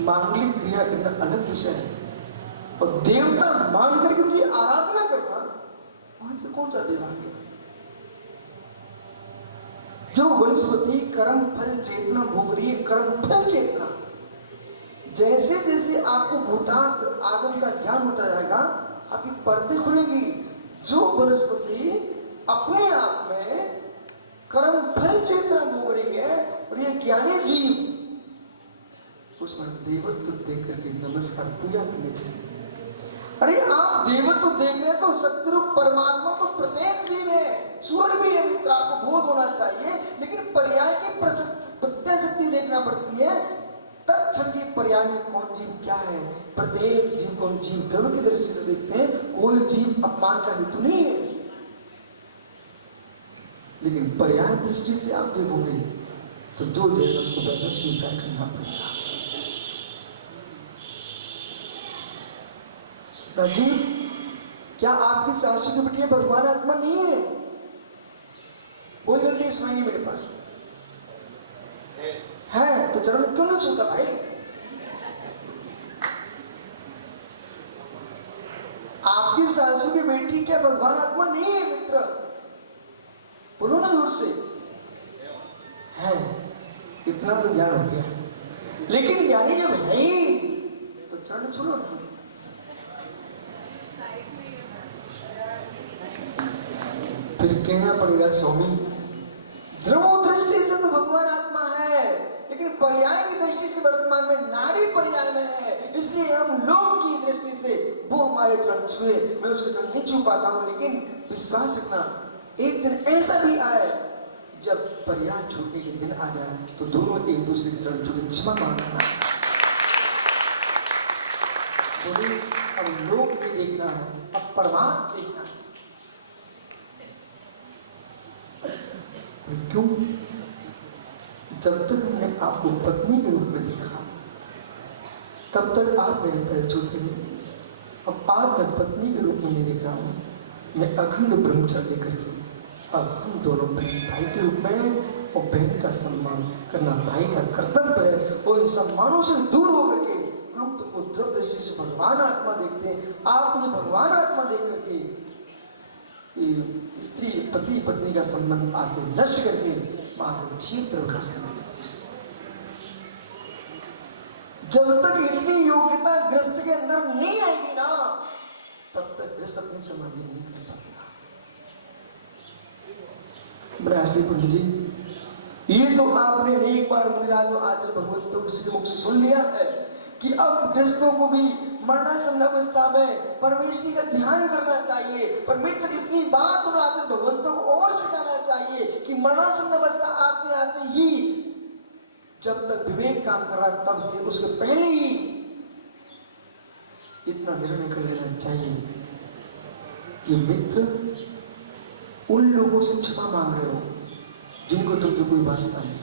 मांगलिक क्रिया के अंदर अलग विषय है, और देवता मान करके उनकी आराधना करना वहां से कौन सा देव आ गया? जो वनस्पति कर्म फल चेतना भोग रही है, कर्म फल चेतना, जैसे जैसे आपको भूतार्थ आगम का ज्ञान होता जाएगा आपकी परतें खुलेगी। जो वनस्पति अपने आप में कर्म फल चेतना भोग रही है और ये ज्ञानी जीव, उस पर देवत्व देख करके नमस्कार पूजा करनी चाहिए। अरे आप देवत्व देख रहे तो सत्यरूप परमात्मा तो प्रत्येक जीव है, स्वर भी है। मित्र, आपको बोध होना चाहिए, लेकिन पर्याय की प्रत्यय शक्ति देखना पड़ती है। तत्क्षण के पर्याय में कौन जीव क्या है, प्रत्येक जीव कौन जीव दोनों की दृष्टि से देखते हैं। कोई जीव अपमान का हेतु नहीं है, लेकिन पर्याय दृष्टि से आप देखोगे तो जो जैसा उसको वैसा स्वीकार करना पड़ेगा। राजीव, क्या आपकी सासू की बेटी भगवान आत्मा नहीं है? बोल जल्दी सुनाइए मेरे पास है तो चरण क्यों नहीं छूता भाई? आपकी सासू की बेटी क्या भगवान आत्मा नहीं है? मित्र, बोलो ना जोर से। है, इतना तो ज्ञान हो गया, लेकिन ज्ञानी जब है ही तो चरण छूलो ना। फिर कहना पड़ेगा स्वामी ध्रुव दृष्टि से तो भगवान आत्मा है, लेकिन पर्याय की दृष्टि से वर्तमान में नारी पर्याय में है, इस से हम लोग की दृष्टि से वो हमारे चरण छुए, मैं उसके चरण नहीं छू पाता हूं, लेकिन विश्वास रखना एक दिन ऐसा भी आए जब परियार छूटने के दिन आ जाए तो दोनों एक दूसरे के चरण छू के क्षमा मांगना। बोले अब लोग नहीं देखना है, अब परमात्मा देखना है। क्यों? जब तक हमने आपको पत्नी के रूप में देखा तब तक आप मेरे पैर छूते थे। अब आज मैं पत्नी के रूप में नहीं देख रहा हूँ, मैं अखंड ब्रह्मचर्य करके अब हम दोनों बहन भाई के रूप में हैं, और बहन का सम्मान करना भाई का कर्तव्य है। और इन सम्मानों से दूर होकर के हम तुमको ध्रुव दृष्टि से भगवान आत्मा देखते हैं। आप मुझे भगवान आत्मा देख करके स्त्री पति पत्नी का संबंध आज से नष्ट करके मात्र ठीक तरह का संबंध। जब तक इतनी योग्यता ग्रस्त के अंदर नहीं आएगी ना, तब तक ग्रस्त अपनी समाधि नहीं कर पाएगा। ब्रह्मश्री पंडित जी, ये तो आपने एक बार मुनिराज आचार्य भगवंतों के मुख से सुन लिया है कि अब ग्रस्तों को भी मरणासन अवस्था में परमेश्वरी का ध्यान करना चाहिए। पर मित्र इतनी बात उन आचार्य भगवंतों को और सिखाना चाहिए कि मरणासन अवस्था आते आते ही जब तक विवेक काम कर रहा तब के उसके पहले ही इतना निर्णय कर लेना चाहिए कि मित्र उन लोगों से क्षमा मांग रहे हो जिनको तुमसे कोई वास्ता नहीं,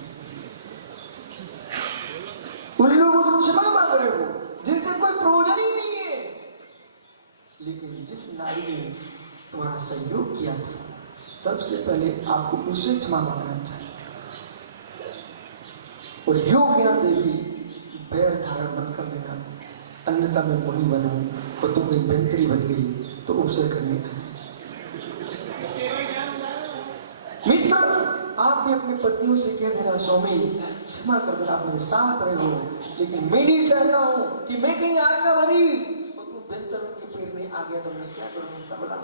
उन लोगों से क्षमा मांग रहे हो जिनसे कोई प्रयोजन ही नहीं है, लेकिन जिस नारी ने तुम्हारा सहयोग किया था सबसे पहले आपको उससे क्षमा मांगना चाहिए। और योग या देवी बैर धारण मत कर लेना, अन्यथा मैं मुनि बनूं और तुम कोई बेंतरी बन गई तो उपसर करने आ जाए। मित्र आप भी अपनी पत्नियों से कह देना, स्वामी क्षमा कर देना, आप मेरे साथ रहे हो, लेकिन मैं नहीं चाहता हूं कि मैं कहीं आज्ञा बनी और तुम बेहतर उनके पैर में आ गया तो मैं क्या करूंगा बता।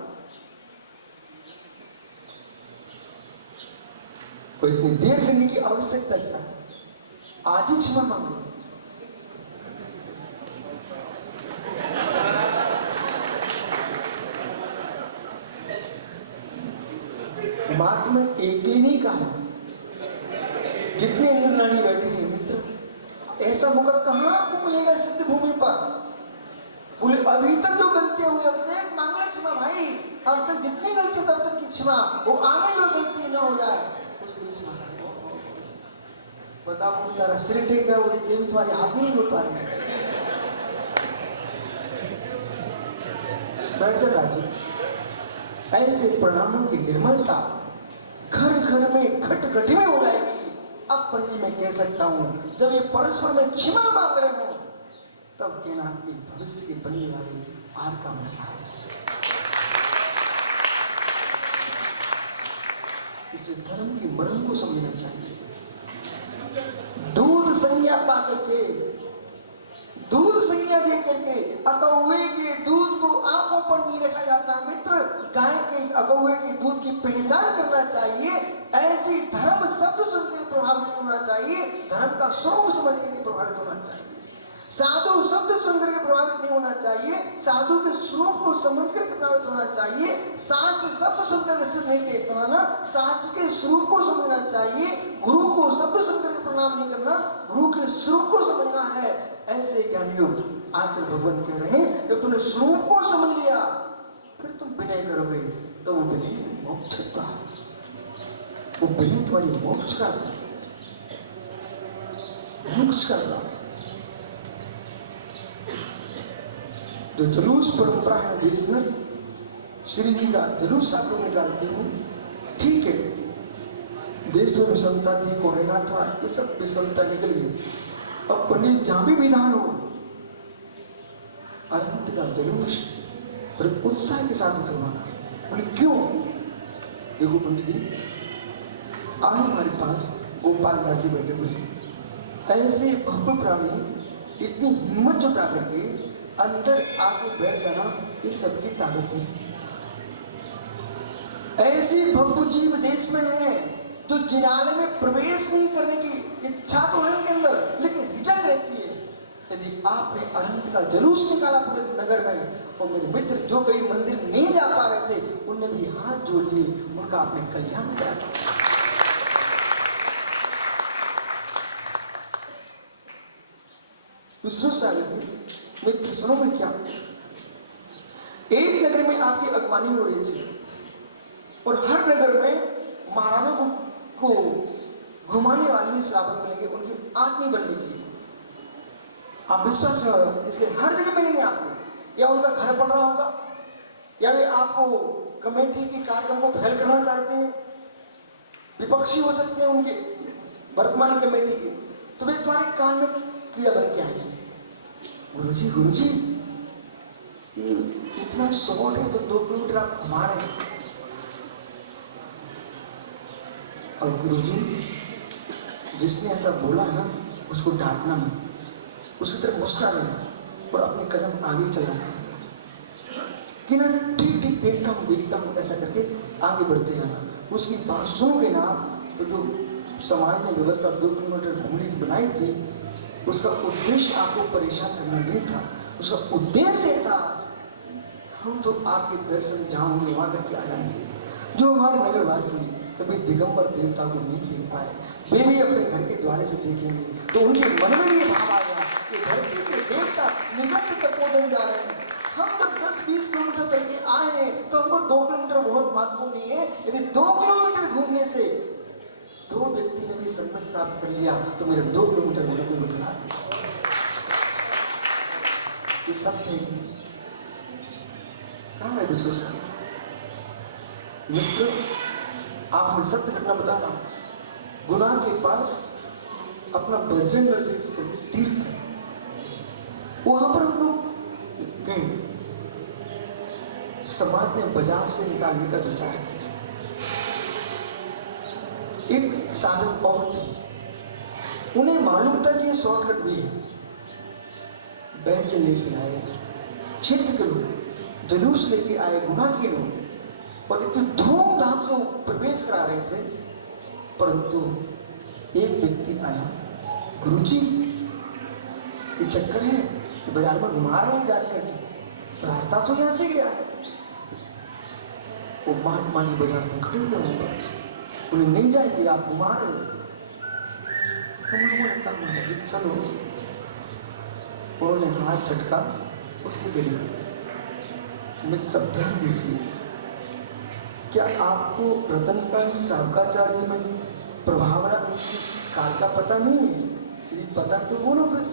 कोई इतनी देर करने की आवश्यकता क्या है? आज ही क्षमा मांगो। महात्मा एक ही नहीं कहा, जितने इंद्रनाणी बैठे हैं मित्र, ऐसा मौका कहां आपको मिलेगा सिद्ध भूमि पर? बोले अभी तक जो गलतियां हुई हमसे मांगना क्षमा भाई, अब तक जितनी गलती तब तक की क्षमा, वो आगे जो गलती न हो जाए उसकी क्षमा। बताओ बेचारा सिर टेक रहा है, देवी तुम्हारे हाथ नहीं उठ पा रहे। बैठ जाओ राजी। ऐसे प्रणामों की निर्मलता घर घर में खटखटी में हो जाएगी। अब पंडित मैं कह सकता हूं जब ये परस्पर में क्षमा मांग रहे हो तब कहना कि भविष्य के बनने वाले आर का मिजाज। इसे धर्म की मर्म को समझना चाहिए। दूध संज्ञा पा करके, दूध संज्ञा दे करके अकौवे के दूध को आंखों पर नहीं रखा जाता मित्र। गाय के अकौवे के दूध की पहचान करना चाहिए। ऐसी धर्म शब्द सुनकर प्रभावित होना चाहिए, धर्म का स्वरूप समझ के प्रभावित होना चाहिए। साधु शब्द सुनकर के प्रभावित नहीं होना चाहिए, साधु के स्वरूप को समझ कर प्रभावित होना चाहिए। शास्त्र शब्द सुनकर के सिर्फ नहीं टेकना, शास्त्र के स्वरूप को समझना चाहिए। गुरु को शब्द सुनकर के प्रणाम नहीं करना, गुरु के स्वरूप को समझना है। ऐसे ज्ञानियों आचार्य भगवान कह रहे हैं जब तुमने स्वरूप को समझ लिया फिर तुम विनय करोगे तो वो विनय मोक्ष का, वो विनय तुम्हारी मोक्ष का जो जुलूस परंपरा है देश में, श्री जी का जुलूस आप लोग निकालते हो, ठीक है, देश में विषमता थी, कोरोना था, ये सब विषमता निकल गई। अब पंडित जहां भी विधान हो अनंत का जुलूस पर उत्साह के साथ करवाना। बोले क्यों? देखो पंडित जी आज हमारे पास गोपाल दास जी बैठे हुए, ऐसे भव्य प्राणी इतनी हिम्मत जुटा करके अंदर आके बैठ जाना, ये सबकी ताकत नहीं। ऐसे भव्य जीव देश में है जो जिनाने में प्रवेश नहीं करने की इच्छा तो है उनके अंदर, लेकिन हिचक रहती है। यदि आपने अनंत का जुलूस निकाला पूरे नगर में, और मेरे मित्र जो कई मंदिर नहीं जा पा रहे थे उनने भी हाथ जोड़ लिए, उनका आपने कल्याण करा। मित्र सुनो मैं क्या, एक नगर में आपकी अगवानी हो रही थी और हर नगर में महाराजा को घुमाने वाले श्रावक मिलेंगे, उनकी आदमी बनने के लिए। आप विश्वास करो, इसलिए हर जगह मिलेंगे आपको, या उनका घर पड़ रहा होगा, या वे आपको कमेटी के कार्यक्रम को फैल करना चाहते हैं, विपक्षी हो सकते हैं उनके वर्तमान कमेटी के, तो वे तुम्हारे कान में कीड़ा बन के आएंगे। गुरुजी ये इतना शॉर्ट है तो 2 किलोमीटर आप घुमा रहे हैं। और गुरुजी जिसने ऐसा बोला है ना उसको डांटना नहीं, उसकी तरफ मुस्कुरा नहीं और अपने कदम आगे चलाते हैं कि ना ठीक देखता हूँ ऐसा करके आगे बढ़ते हैं ना। उसकी बात सुनोगे ना आप, तो जो समाज ने व्यवस्था 2 किलोमीटर घूमने की बनाई थी, उसका उद्देश्य आपको परेशान करना नहीं था, उसका उद्देश्य था हम तो आपके दर्शन जहाँ होंगे वहाँ करके आ जाएंगे। जो हमारे नगरवासी कभी दिगंबर देवता को नहीं देख पाए, वे भी अपने घर के द्वारे से देखेंगे तो उनके मन में भी ये भाव आ गया कि धरती के देवता निगंध तपोवन जा रहे हैं। हम जब 10-20 किलोमीटर चल के आए हैं तो हमको 2 किलोमीटर बहुत महत्वपूर्ण नहीं है। यदि 2 किलोमीटर घूमने से 2 व्यक्ति ने भी सम्मान प्राप्त कर लिया तो मेरे 2 किलोमीटर होने को उठा ये सब थे। कहाँ है विश्वास? मित्र आप मैं सत्य घटना बता रहा हूं, गुनाह के पास अपना बजरंग तीर्थ है, वहां पर हम लोग गए। समाज ने बाजार से निकालने का विचार किया। एक साधक और थे, उन्हें मालूम था कि ये शॉर्टकट भी है। बैग लेके आए, क्षेत्र के लोग जुलूस लेके आए, गुनाह के लोग, और इतनी धूमधाम से प्रवेश करा रहे थे। परंतु एक व्यक्ति आया, गुरुजी ये चक्कर है कि बाजार में घुमा रहे हैं जानकर, रास्ता तो यहाँ से गया है। वो मानी बाजार में खड़े हुए होगा, उन्हें नहीं जाएंगे, आप घुमा रहे हो। हम लोगों ने कहा महाराज चलो। उन्होंने हाथ झटका, उससे गली। मित्र ध्यान दीजिए, क्या आपको रतनकांत सावकाचार्य में प्रभावना काल का पता नहीं है? यदि पता तो बोलो फिर।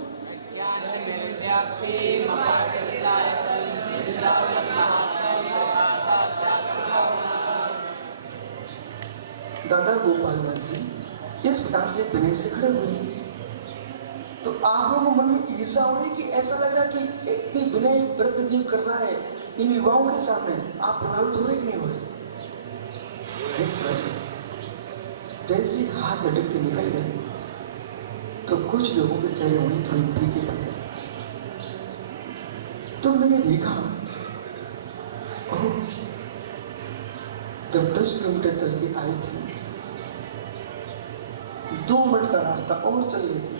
दादा गोपाल दास जी इस प्रकार से विनय से खड़े हुए, तो आप लोगों को मन में ईर्षा हो रही कि ऐसा लग रहा कि इतनी विनय वृद्ध जीव कर रहा है इन युवाओं के सामने, आप प्रभावित हो रहे कि नहीं हो रहे? जैसे हाथ झटक के निकल गए तो कुछ लोगों के चेहरे वहीं थोड़ी फीके पड़ गए। तो मैंने देखा, जब 10 किलोमीटर चल के आए थे, 2 मिनट का रास्ता और चल रही थी,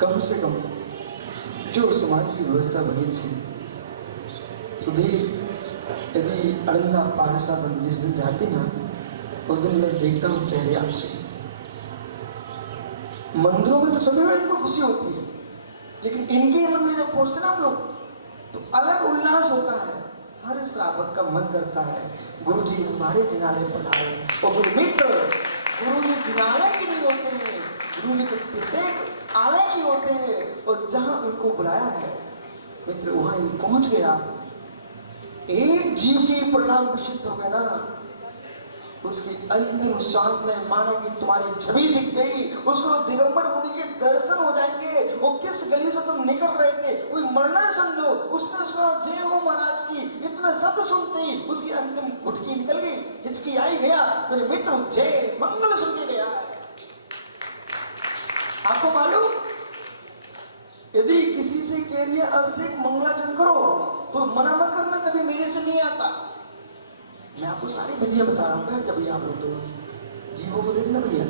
कम से कम जो समाज की व्यवस्था बनी थी। सुधीर यदि अड़ंगा पारसा जिस दिन जाते ना, उस दिन मैं देखता हूँ चेहरे आपके। मंदिरों में तो सभी में इनको खुशी होती है, लेकिन इनके मन में जब पहुंचते ना हम लोग तो अलग उल्लास होता है। हर श्रावक का मन करता है गुरुजी हमारे जिनालय पधारे। और गुरु मित्र गुरुजी जिनालय के लिए होते हैं, गुरुजी के प्रत्येक आलय के होते हैं, और जहां उनको बुलाया है मित्र वहां पहुंच गया। एक जीव के परिणाम विशुद्ध हो गए ना, उसकी अंतिम सांस में माना कि तुम्हारी छवि दिख गई, उसको दिगंबर मुनि के दर्शन हो जाएंगे। वो किस गली से तुम निकल रहे थे, कोई मरना समझो, उसने सुना जय हो महाराज की, इतने शब्द सुनते ही उसकी अंतिम घुटकी निकल गई, हिचकी आई गया, मेरे मित्र जय मंगल सुन के गया। आपको मालूम, यदि किसी से कह दिया अभिषेक मंगलाचरण करो तो मना मत करना, कभी मेरे से नहीं आता। मैं आपको सारी विधियां बता रहा हूं, बैठ जब आप लोग तो जीवों को देखना भैया।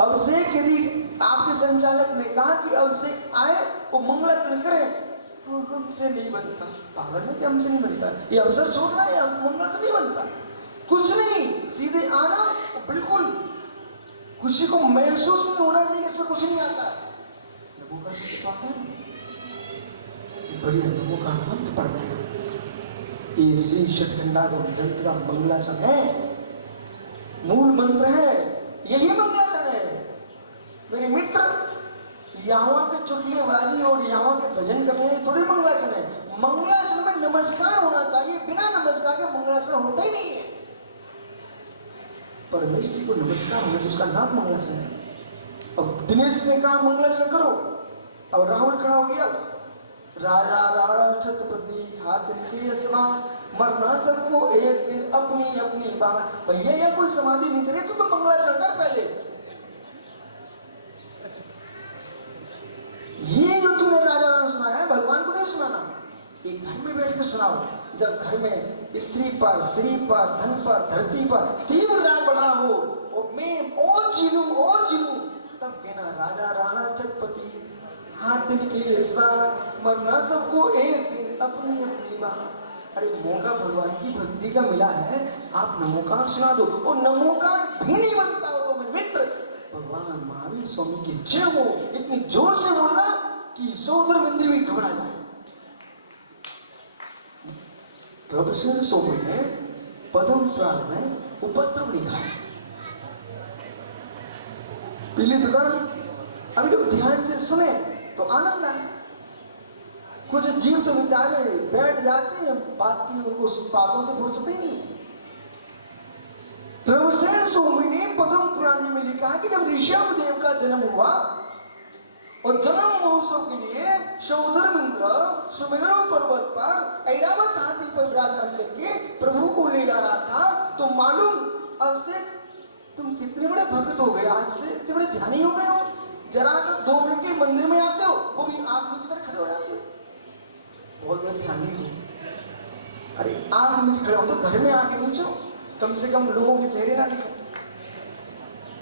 अभिषेक यदि आपके संचालक ने कहा कि अभिषेक आए वो मंगलाचरण करें, तो हमसे नहीं बनता। पागल है कि हमसे नहीं बनता? ये अवसर छोड़ना है, मंगलाचरण नहीं बनता। कुछ नहीं, सीधे आना, बिल्कुल खुशी को महसूस नहीं होना चाहिए, इससे कुछ नहीं आता। नमो का मंत्र आता है, बढ़िया नमो का मंत्र पढ़ना है। ये श्री षटखंडागम ग्रंथ का मंगलाचरण है, मूल मंत्र है, यही मंगलाचरण है। मेरे मित्र, यहाँ के चुटलेबाजी और यहाँ के भजन करने में थोड़ी मंगलाचरण है। मंगलाचरण में नमस्कार होना चाहिए, बिना नमस्कार के मंगलाचरण होता ही नहीं है। परमेश्वर को नमस्कार होना तो उसका नाम मंगलाचरण है। अब दिनेश ने कहा मंगलाचरण करो, अब राहुल खड़ा हो गया, राजा राणा छत्रपति हाथ के समान, मरना सबको एक दिन अपनी अपनी बात। भैया या कोई समाधि नहीं चले तो मंगलाचरण कर पहले। ये जो तुमने राजा राणा सुनाया है, भगवान को नहीं सुनाना, एक घर में बैठ के सुनाओ। जब घर में स्त्री पर, श्री पर, धन पर, धरती पर तीव्र राग बढ़ रहा हो और मैं और जी लूं, तब कहना राजा राणा छत्रपति हाथ के साथ, मरना सबको एक दिन अपनी अपनी बात। अरे मौका भगवान की भक्ति का मिला है, आप नमोकार सुना दो। और नमोकार भी नहीं बनता हो तो मेरे मित्र, भगवान महावीर स्वामी की जय हो, इतनी जोर से बोलना कि सोदर इंद्र भी घबरा जाए। प्रभुश्री सोमन ने पदम पुराण में उपद्रव लिखा है। पीली दुकान, अभी लोग ध्यान से सुने तो आनंद आए। कुछ जीव तो बेचारे बैठ जाते हैं, बात की उनको बातों से फुर्सत ही नहीं। प्रभुसेन स्वामी ने पद्म पुराण में लिखा है कि जब ऋषभ देव का जन्म हुआ और जन्म महोत्सव के लिए शौधर इंद्र सुमेरु पर्वत पर ऐरावत हाथी पर विराजमान करके प्रभु को ले जा रहा था, तो मालूम अब से तुम कितने बड़े भक्त हो गए, आज से इतने बड़े ध्यानी हो गए हो। जरा सा 2 मिनट के मंदिर में आते हो, वो भी आंख नीचे कर खड़े हो जाते हो, बहुत बड़े ध्यानी हो। अरे आंख नीचे खड़े हो तो घर में आके नीचे हो, कम से कम लोगों के चेहरे ना दिखो।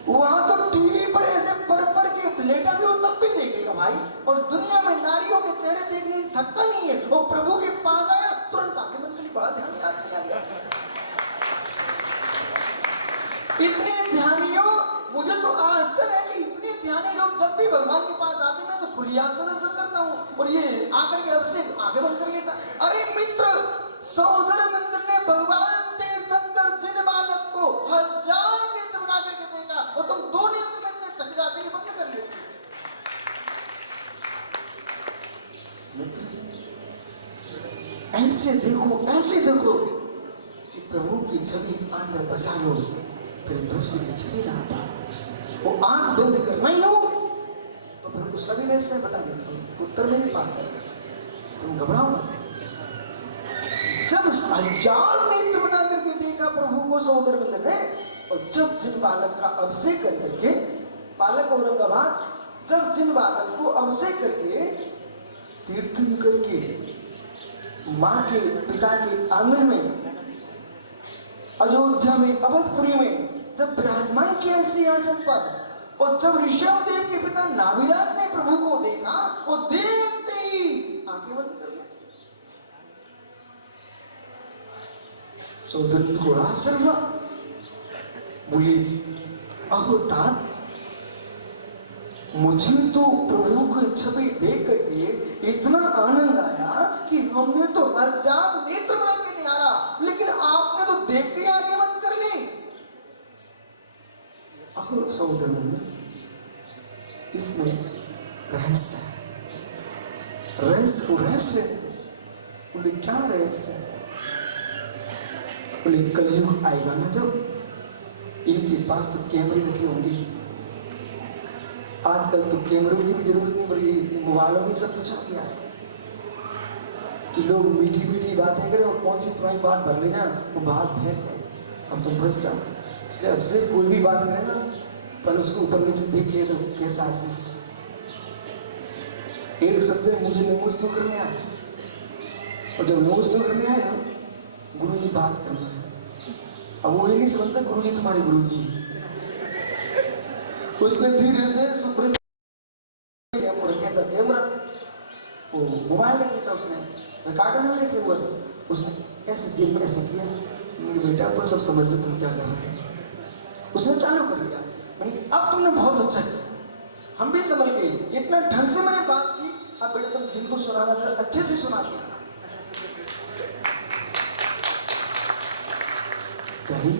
वहां तो टीवी पर ऐसे पर के लेटा भी हो तब भी देखेगा भाई। और दुनिया में नारियों के चेहरे देखने की थकता नहीं है। वो प्रभु के पास आया, तुरंत आके मन के लिए बड़ा ध्यान आदमी आ गया। इतने ध्यानियों, मुझे तो आश्चर्य है कि इतने ध्यानी लोग जब भी भगवान के पास आते हैं तो खुली आंख से दर्शन करता हूँ, और ये आकर के अब से आगे बंद कर लेता। अरे मित्र, सहोदर मंदिर ने भगवान तीर्थंकर जिन बालक को 1000 नेत्र बना करके देखा, और तुम 2 नेत्र में इतने थक जाते हैं, बंद कर लेते। ऐसे देखो कि प्रभु की छवि अंदर बसा लो, फिर दूसरी की छवि ना पाओ। वो आंख बंद करना ही हो तो फिर उसका भी मैं इसमें बता देता हूँ, उत्तर मेरे पास है, तुम घबराओ। जब 1000 नेत्र बना करके देखा प्रभु को सहोदर मंदिर ने, और जब जिन बालक का अभिषेक करके, बालक औरंगाबाद, जब जिन बालक को अभिषेक करके तीर्थंकर के मां के पिता के आंगन में, अयोध्या में, अवधपुरी में जब विराजमान किया सिंहासन पर, और जब ऋषभ देव के पिता नाभिराज ने प्रभु को देखा, वो देखते ही आंखें बंद कर ली। सौदर को आश्चर्य हुआ, बोले अहो तात, मुझे तो प्रभु की छवि देख करके इतना आनंद आया कि हमने तो 1000 नेत्र बना के नहीं आ रहा, लेकिन आपने तो देखते ही आंखें बंद कर ली। अहो सहोदर मंदिर, इसमें रहस्य है, रहस्य। बोले क्या रहस्य है? बोले कलयुग आएगा ना जब, इनके पास तो कैमरे रखे होंगे। आजकल तो कैमरों की भी जरूरत नहीं पड़ी, मोबाइलों में सब कुछ आ गया है कि लोग मीठी मीठी बातें करें और कौन सी तुम्हारी बात भर लेना वो बात फेंक दें, अब तुम फंस जाओ। इसलिए अब से कोई भी बात करे ना, पर उसको ऊपर नीचे देख लिया तो कैसा आदमी। एक शब्द मुझे नमोस्तु करने आया, और जब नमोस्तु करने आए ना, गुरु जी बात करना है, अब वो ये नहीं समझता गुरु जी तुम्हारे गुरु जी। उसने धीरे से सुप्र कैमरा, वो मोबाइल रख दिया था उसने, रिकॉर्डर भी रखे हुआ था, उसने ऐसे जेब में ऐसे किया, मेरे बेटा अपन सब समझते तुम क्या कर रहे हैं, उसने चालू कर लिया। मैंने अब तुमने बहुत अच्छा किया, हम भी समझ गए, इतना ढंग से मैंने बात की, अब बेटा तुम जिनको सुनाना था अच्छे से सुना दिया। कहीं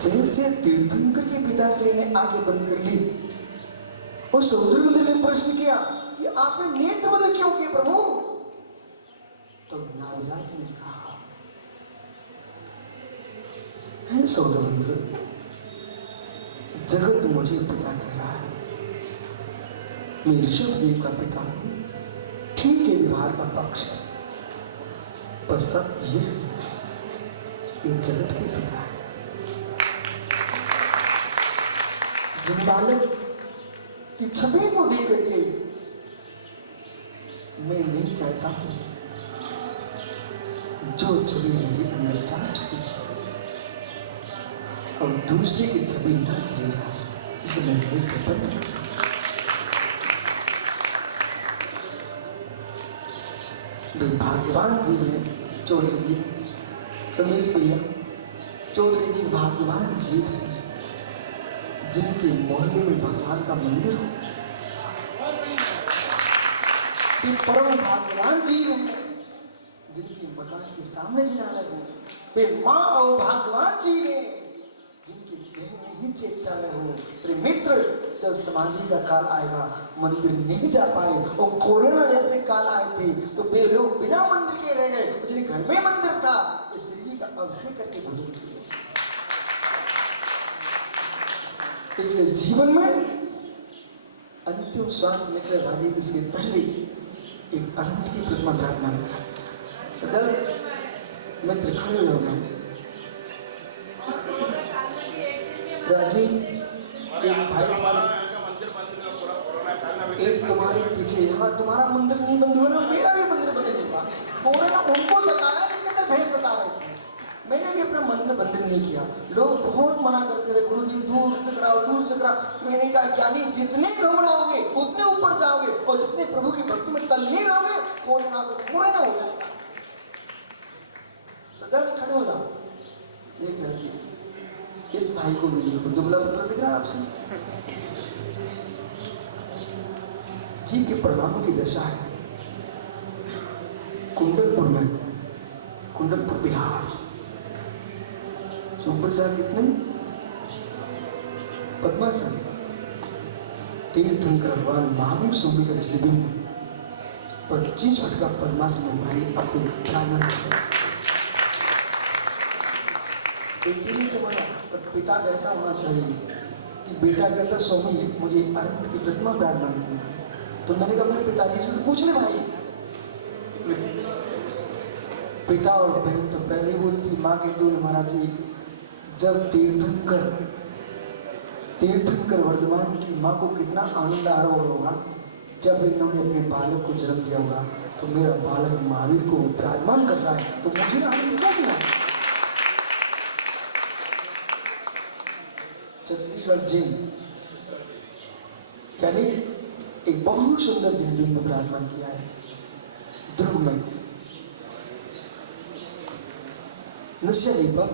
जैसे तीर्थंकर के पिता से ने आंखें बंद कर ली, और सौदर ने प्रश्न किया कि आपने नेत्र बंद क्यों किए प्रभु? तो नारदाज ने कहा, हे सौदर, जगत मुझे पिता कह रहा है, मैं ऋषभदेव का पिता हूं, ठीक है व्यवहार का पक्ष है, पर सत्य यह है ये जगत के पिता है। जिन बालक की छवि को देख करके मैं नहीं चाहता हूं जो छवि मेरे अंदर जा चुकी है और दूसरे की छवि ना चली जाए, इसलिए मैं नेत्र बंद करता हूं। भाग्यवान जी ने चौधरी जी, कमलेश भैया, चौधरी जी भाग्यवान जी हैं जिनके मोहल्ले में भगवान का मंदिर हो। ये परम भाग्यवान जी हैं जिनके मकान के सामने जिनालय हो। वे माँ और भाग्यवान जी हैं जिनके गृह में ही चेतालय हो। मेरे मित्र, जब समाधि का काल आएगा, मंदिर नहीं जा पाए और कोरोना जैसे काल आए थे तो वे लोग बिना मंदिर के रह गए, जिनके घर में मंदिर था श्री का अभिषेक करके भोजन किए। इसलिए जीवन में अंतिम श्वास लेकर वाले इसके पहले एक अनंत की प्रतिमा विराजमान करा। सदैव मित्र खड़े हो गए। राजीव, एक भाई हमारा, एक तुम्हारे पीछे, यहाँ तुम्हारा मंदिर नहीं बंद हुआ ना, मेरा भी मंदिर बंद नहीं हुआ। कोरोना उनको सताया, इनके अंदर भय सता रहे थे। मैंने भी अपना मंदिर बंद नहीं किया। लोग बहुत मना करते रहे, गुरुजी दूर से कराओ, दूर से कराओ। मैंने कहा ज्ञानी, जितने घबराओगे उतने ऊपर जाओगे, और जितने प्रभु की भक्ति में तल्लीन रहोगे, कोरोना को पूरा ना हो जाएगा। सदैव खड़े हो जाओ। देखना चाहिए इस भाई को भी देखो, दुबला पत्थर दिख रहा है आपसे, जी के परिणामों की दशा है। कुंडलपुर में, कुंडलपुर बिहार, सुपर साहब कितने पद्मासन तीर्थंकर भगवान महावीर स्वामी का जन्मदिन 25 फुट का पद्मासन में भाई अपने प्रार्थना करते। पिता ऐसा होना चाहिए कि बेटा कहता स्वामी मुझे अनंत की प्रतिमा प्रार्थना करना। तो मैंने कहा अपने पिताजी से पूछ ले भाई। पिता और बहन तो पहले बोलती, माँ कहती बोले महाराज जी, जब तीर्थंकर वर्धमान की माँ को कितना आनंद आ रहा होगा जब इन्होंने अपने बालक को जन्म दिया होगा, तो मेरा बालक महावीर को विराजमान कर रहा है तो मुझे आनंद क्या मिला। छत्तीसगढ़ जिन यानी एक बहुत सुंदर जिन में विराजमान किया है, दुर्ग में। निश्चय नहीं, पर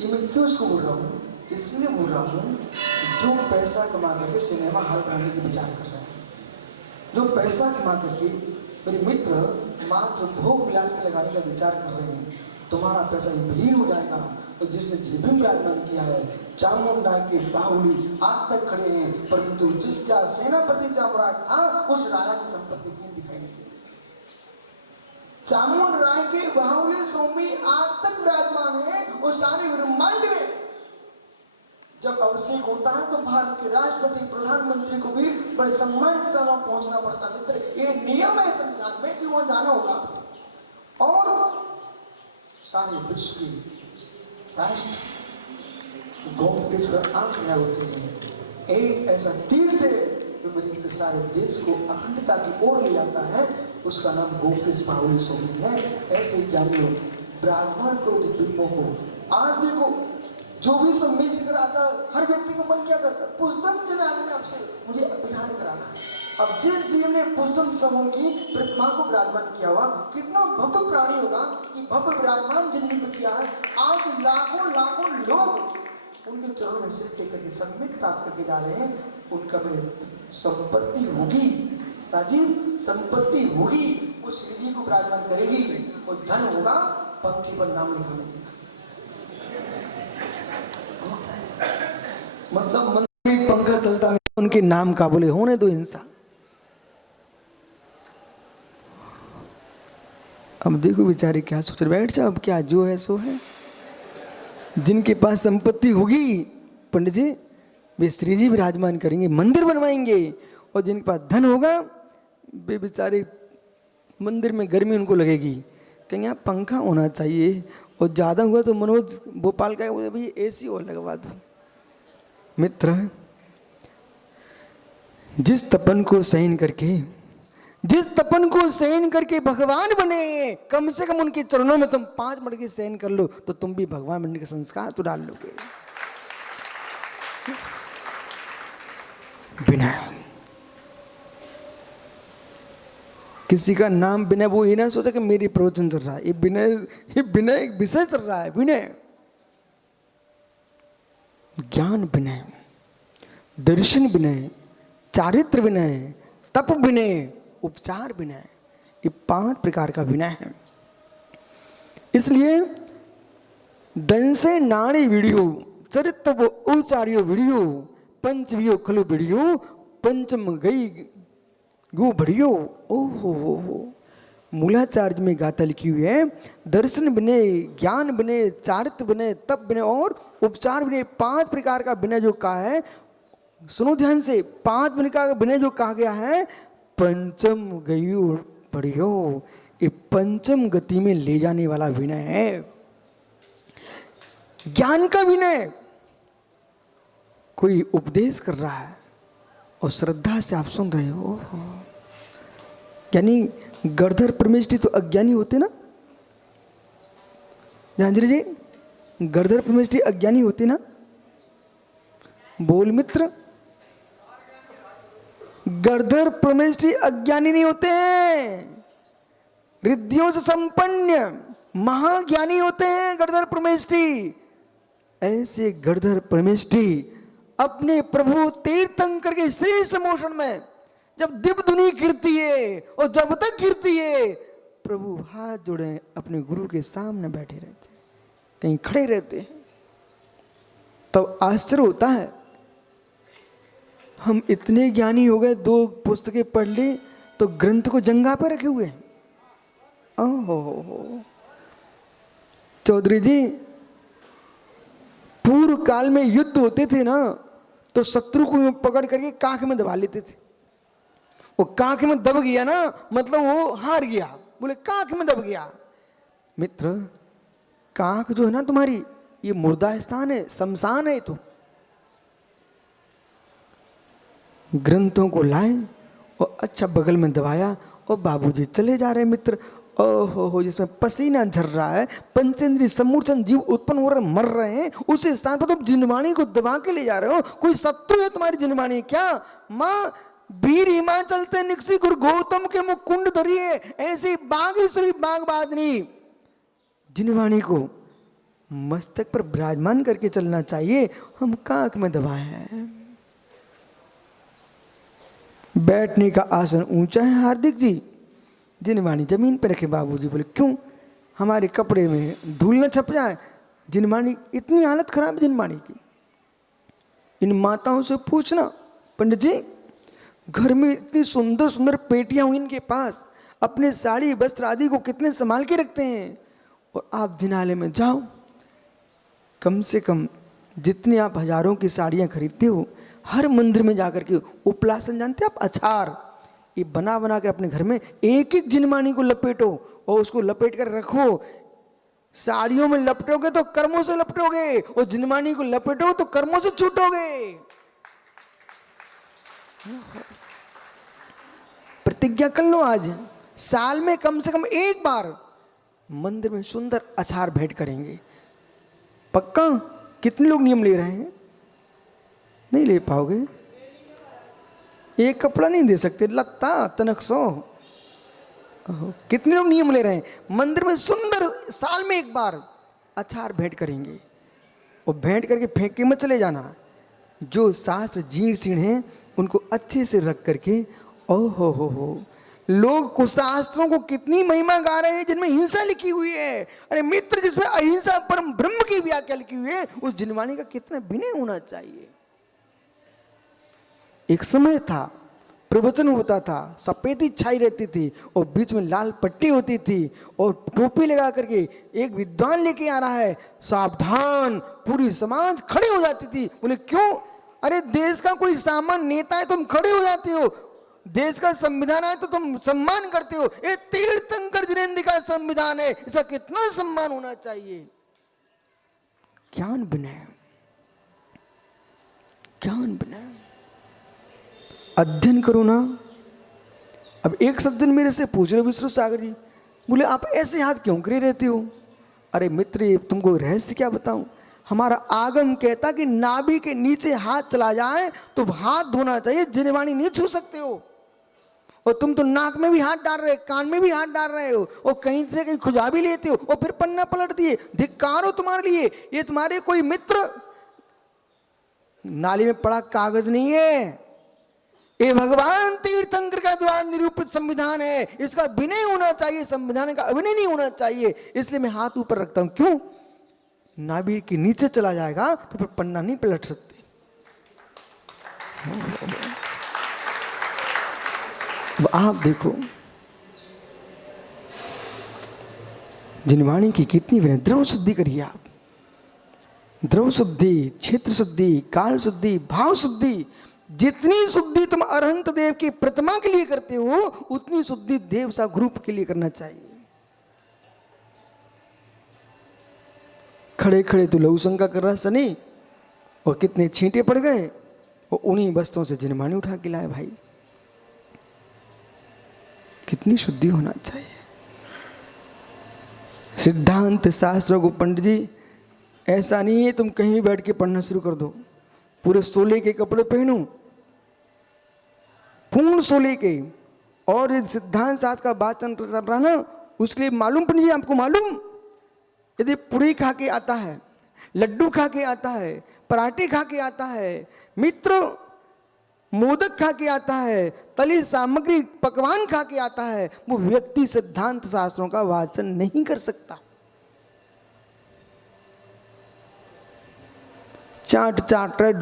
ये मैं क्यों इसको बोल रहा हूँ? इसलिए बोल रहा हूँ जो पैसा कमा करके सिनेमा हॉल बनाने के विचार कर रहे हैं, जो पैसा कमा करके मेरे मित्र मात्र भोग विलास में लगाने का विचार कर रहे हैं, तुम्हारा पैसा विलीन हो जाएगा। तो जिसने जीवन विराजमान किया है, चामुंडा के बाहुली आज तक खड़े हैं, परंतु जिसका सेनापति सम्राट था उस राजा की संपत्ति की दिखाई नहीं। चामुंड राय के बाहुली स्वामी आज तक विराजमान है और सारे ब्रह्मांड में जब अभिषेक होता है तो भारत के राष्ट्रपति प्रधानमंत्री को भी बड़े सम्मान के साथ पहुंचना पड़ता है। मित्र, ये नियम है संविधान में कि वहां जाना होगा। और सारे विश्व की राष्ट्र गोमटेज पर आंख लगा होते हैं। एक ऐसा तीर्थ है जो मेरे सारे देश को अखंडता की ओर ले जाता है, उसका नाम गोमटेज बाहुली स्वामी है। ऐसे ज्ञानियों विराजमान करो दिव्यों को। आज देखो जो भी सम्मेलन कराता, हर व्यक्ति का मन क्या करता है, पुस्तक चलाने में आपसे मुझे विधान कराना है। अब जिस जीव ने पुष्पम समूह की प्रतिमा को विराजमान किया हुआ, कितना भव्य प्राणी होगा कि भव्य विराजमान जिनने भी किया है, आज लाखों लाखों लोग उनके चरणों में सिर टेक करके सम्मित प्राप्त करके जा रहे हैं। उनका भी संपत्ति होगी राजीव, संपत्ति होगी, वो श्री जी को विराजमान करेगी और धन होगा, पंखे पर नाम लिखा मिलेगा। मतलब मंदिर में पंखा चलता है, उनके नाम का बोले होने दो इंसान। अब देखो बेचारे क्या सोच रहे, बैठ जाओ, अब क्या जो है सो है। जिनके पास संपत्ति होगी पंडित जी, वे श्री जी विराजमान करेंगे, मंदिर बनवाएंगे। और जिनके पास धन होगा वे बेचारे मंदिर में गर्मी उनको लगेगी, कहेंगे यहाँ पंखा होना चाहिए। और ज़्यादा हुआ तो मनोज भोपाल का भाई एसी और लगवा दो। मित्र, जिस तपन को सहन करके भगवान बने, कम से कम उनके चरणों में तुम 5 मिनट की सहन कर लो तो तुम भी भगवान बनने के संस्कार तो डाल लोगे। विनय, किसी का नाम विनय, वो ये ना सोचा कि मेरी प्रवचन चल रहा है, ये विनय एक विषय चल रहा है। विनय, ज्ञान विनय, दर्शन विनय, चारित्र विनय, तप विनय, उपचार विनय, ये 5 प्रकार का विनय है। इसलिए दंसे नाड़ी वीडियो, चरित्र वो उचार्यो वीडियो, पंचवियो खलु वीडियो, पंचम गई गो बढ़ियो। ओहो, मूलाचार्य में गाथा लिखी हुई है, दर्शन विनय, ज्ञान विनय, चारित्र विनय, तप विनय और उपचार विनय, 5 प्रकार का विनय जो कहा है। सुनो ध्यान से, 5 प्रकार का विनय जो कहा गया है, पंचम गयो बढ़ियो, ये पंचम गति में ले जाने वाला विनय है। ज्ञान का विनय, कोई उपदेश कर रहा है और श्रद्धा से आप सुन रहे हो, यानी गढ़धर परमेष्ठी तो अज्ञानी होते ना, ध्यान जी, गढ़धर परमेष्ठी अज्ञानी होते ना। बोल मित्र, गढ़धर परमेष्ठी अज्ञानी नहीं होते हैं, रिद्धियों से संपन्न महाज्ञानी होते हैं गढ़धर परमेष्ठी। ऐसे गढ़धर परमेष्ठी अपने प्रभु तीर्थंकर के श्री समोषण में जब दिव्य धुनी गिरती है और जब तक गिरती है, प्रभु हाथ जोड़े अपने गुरु के सामने बैठे रहते हैं, कहीं खड़े रहते हैं। तब तो आश्चर्य होता है, हम इतने ज्ञानी हो गए, 2 पुस्तकें पढ़ ली तो ग्रंथ को जंगा पर रखे हुए हैं। ओहो, चौधरी जी, पूर्व काल में युद्ध होते थे ना, तो शत्रु को पकड़ करके कांख में दबा लेते थे। वो कांख में दब गया ना, मतलब वो हार गया, बोले कांख में दब गया। मित्र, कांख जो है ना तुम्हारी, ये मुर्दा स्थान है, शमशान है। तो ग्रंथों को लाए और अच्छा बगल में दबाया और बाबूजी चले जा रहे। मित्र, ओहो, जिसमें पसीना झर रहा है, पंचेंद्रिय समूर्छन जीव उत्पन्न हो रहे, मर रहे हैं, उस स्थान पर तुम जिनवाणी को दबा के ले जा रहे हो। कोई शत्रु है तुम्हारी जिनवाणी क्या? माँ वीर हिमाचल ते निकसी गुरु गौतम के मुख कुंड धरिए, ऐसी बागेश्वरी बागबादनी जिनवाणी को मस्तक पर विराजमान करके चलना चाहिए। हम कांख में दबाए हैं। बैठने का आसन ऊंचा है हार्दिक जी, जिनवाणी जमीन पर रखे। बाबूजी बोले क्यों, हमारे कपड़े में धूल न छप जाए। जिनवाणी, इतनी हालत खराब है जिनवाणी की। इन माताओं से पूछना, पंडित जी घर में इतनी सुंदर सुंदर पेटियां हुई इनके पास, अपने साड़ी वस्त्र आदि को कितने संभाल के रखते हैं, और आप जिनालय में जाओ, कम से कम जितनी आप हजारों की साड़ियां खरीदते हो, हर मंदिर में जाकर के उपलासन, जानते हैं आप, अचार, ये बना बना कर अपने घर में एक एक जिनवाणी को लपेटो और उसको लपेट कर रखो। साड़ियों में लपटोगे तो कर्मों से लपटोगे, और जिनवाणी को लपेटो तो कर्मों से छूटोगे। प्रतिज्ञा कर लो आज, साल में कम से कम एक बार मंदिर में सुंदर अचार भेंट करेंगे। पक्का? कितने लोग नियम ले रहे हैं? नहीं ले पाओगे। एक कपड़ा नहीं दे सकते, लत्ता तनक सो। कितने लोग नियम ले रहे हैं, मंदिर में सुंदर साल में एक बार अचार भेंट करेंगे और भेंट करके फेंक के मत चले जाना। जो शास्त्र जीर्ण शीर्ण हैं उनको अच्छे से रख करके, ओ हो लोग कुशास्त्रों को कितनी महिमा गा रहे हैं जिनमें हिंसा लिखी हुई है। अरे मित्र, जिसमें अहिंसा परम ब्रह्म की व्याख्या लिखी हुई है, उस जिनवाणी का कितना विनय होना चाहिए। एक समय था, प्रवचन होता था, सफेदी छाई रहती थी और बीच में लाल पट्टी होती थी और टोपी लगा करके एक विद्वान लेके आ रहा है, सावधान, पूरी समाज खड़े हो जाती थी। बोले क्यों? अरे देश का कोई सामान्य नेता है, तुम खड़े हो जाते हो। देश का संविधान है तो तुम सम्मान करते हो। ये तीर्थंकर जिनेन्द्र का संविधान है, इसका कितना सम्मान होना चाहिए। ज्ञान विनय, ज्ञान विनय, अध्ययन करो ना। अब एक सज्जन मेरे से पूछ रहे, विश्व सागर जी, बोले आप ऐसे हाथ क्यों करे रहते हो? अरे मित्र, ये तुमको रहस्य क्या बताऊं? हमारा आगम कहता कि नाभि के नीचे हाथ चला जाए तो हाथ धोना चाहिए, जिनवाणी नहीं छू सकते हो। और तुम तो नाक में भी हाथ डाल रहे, कान में भी हाथ डाल रहे हो और कहीं से कहीं खुजा भी लेते हो और फिर पन्ना पलट दिए। धिक्कार हो तुम्हारे लिए। ये तुम्हारे कोई मित्र नाली में पड़ा कागज नहीं है, ये भगवान तीर्थंकर का द्वारा निरूपित संविधान है। इसका विनय होना चाहिए, संविधान का अभिनय नहीं होना चाहिए। इसलिए मैं हाथ ऊपर रखता हूं। क्यों? नाभि के नीचे चला जाएगा तो फिर पन्ना नहीं पलट सकते। अब आप देखो जिनवाणी की कितनी विनय। द्रव शुद्धि करिए आप, द्रव शुद्धि, क्षेत्र शुद्धि, काल शुद्धि, भाव शुद्धि। जितनी शुद्धि तुम अरहंत देव की प्रतिमा के लिए करते हो, उतनी शुद्धि देव सा ग्रुप के लिए करना चाहिए। खड़े खड़े तो लघु शंका कर रहा सनी, और कितने छींटे पड़ गए और उन्हीं वस्त्रों से जिनवाणी उठा के लाए। भाई कितनी शुद्धि होना चाहिए। सिद्धांत शास्त्रों को पंडित जी ऐसा नहीं है तुम कहीं भी बैठ के पढ़ना शुरू कर दो, पूरे सोले के कपड़े पहनो, पूर्ण सोले के, और सिद्धांत शास्त्र का वाचन कर रहा ना, उसके लिए मालूम पंडित जी, आपको मालूम, यदि पूरी खा के आता है, लड्डू खा के आता है, पराठे खा के आता है, मित्र मोदक खा के आता है, तली सामग्री पकवान खा के आता है, वो व्यक्ति सिद्धांत शास्त्रों का वाचन नहीं कर सकता। चाट चाट रहे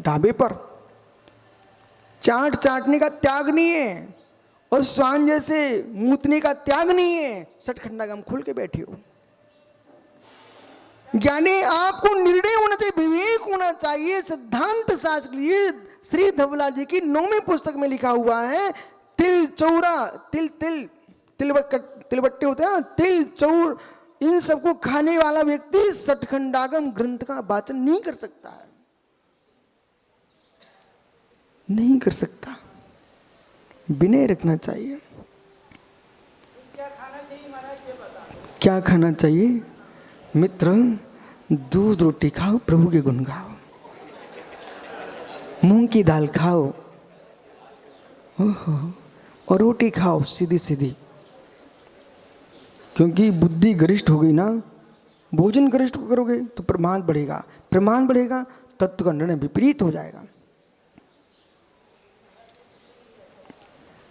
ढाबे पर, चाट चाटने का त्याग नहीं है और स्वान जैसे मूतने का त्याग नहीं है। सटखंडा गम खोल के बैठे हो। ज्ञानी आपको निर्णय होना चाहिए, विवेक होना चाहिए। सिद्धांत शास्त्र के लिए श्री धवला जी की 9वीं पुस्तक में लिखा हुआ है, तिल चौरा, तिलबट्टे होते हैं, तिल चौर, इन सबको खाने वाला व्यक्ति सटखंडागम ग्रंथ का वाचन नहीं कर सकता है, नहीं कर सकता। विनय रखना चाहिए। क्या खाना चाहिए महाराज, ये बता। क्या खाना चाहिए मित्र? दूध रोटी खाओ, प्रभु के गुण गाओ, मूंग की दाल खाओ, ओहो, और रोटी खाओ सीधी सीधी, क्योंकि बुद्धि गरिष्ठ हो गई ना। भोजन गरिष्ठ करोगे तो प्रमाद बढ़ेगा, प्रमाद बढ़ेगा तत्व का निर्णय विपरीत हो जाएगा।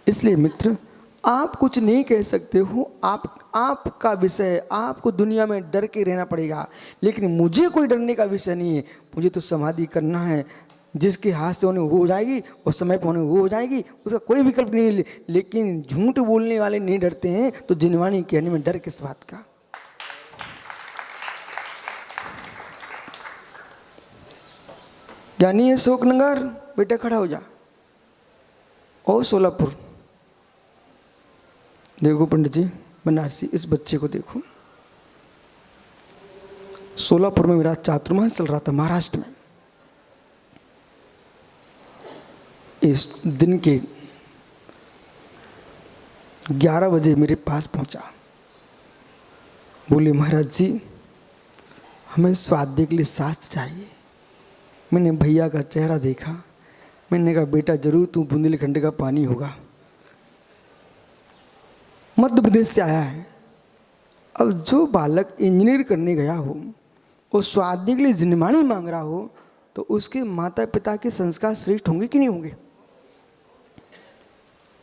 इसलिए मित्र, आप कुछ नहीं कह सकते हो, आपका विषय, आपको दुनिया में डर के रहना पड़ेगा, लेकिन मुझे कोई डरने का विषय नहीं है। मुझे तो समाधि करना है, जिसके हाथ से होने वो हो जाएगी और समय पर होने वो हो जाएगी, उसका कोई विकल्प नहीं है। लेकिन झूठ बोलने वाले नहीं डरते हैं, तो जिनवाणी कहने में डर किस बात का? ज्ञानी है शोकनगर, बेटा खड़ा हो जा। ओ सोलापुर, देखो पंडित जी बनारसी, इस बच्चे को देखो। सोलापुर में मेरा चातुर्मास चल रहा था, महाराष्ट्र में। इस दिन के 11 बजे मेरे पास पहुंचा, बोले महाराज जी हमें स्वाध्याय के लिए शास्त्र चाहिए। मैंने भैया का चेहरा देखा, मैंने कहा बेटा जरूर तू बुंदेलखंड का पानी होगा, मध्य प्रदेश से आया है। अब जो बालक इंजीनियर करने गया हो और स्वाध्याय के लिए जिनमानी मांग रहा हो तो उसके माता पिता के संस्कार श्रेष्ठ होंगे कि नहीं होंगे?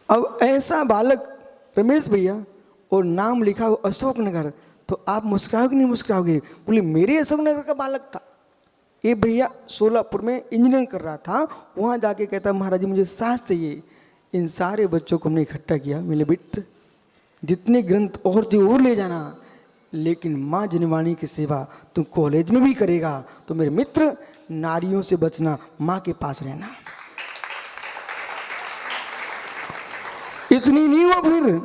अब ऐसा बालक रमेश भैया और नाम लिखा हो अशोकनगर, तो आप मुस्कुराओगे कि नहीं मुस्कुराओगे? बोले मेरे अशोकनगर का बालक था। ये भैया सोलापुर में इंजीनियरिंग कर रहा था, वहाँ जाके कहता महाराज जी मुझे सास चाहिए। इन सारे बच्चों को हमने इकट्ठा किया, मेरे बेटे जितने ग्रंथ और जो और ले जाना, लेकिन माँ जिनवाणी की सेवा तू कॉलेज में भी करेगा तो मेरे मित्र नारियों से बचना, माँ के पास रहना। इतनी नहीं हुआ, फिर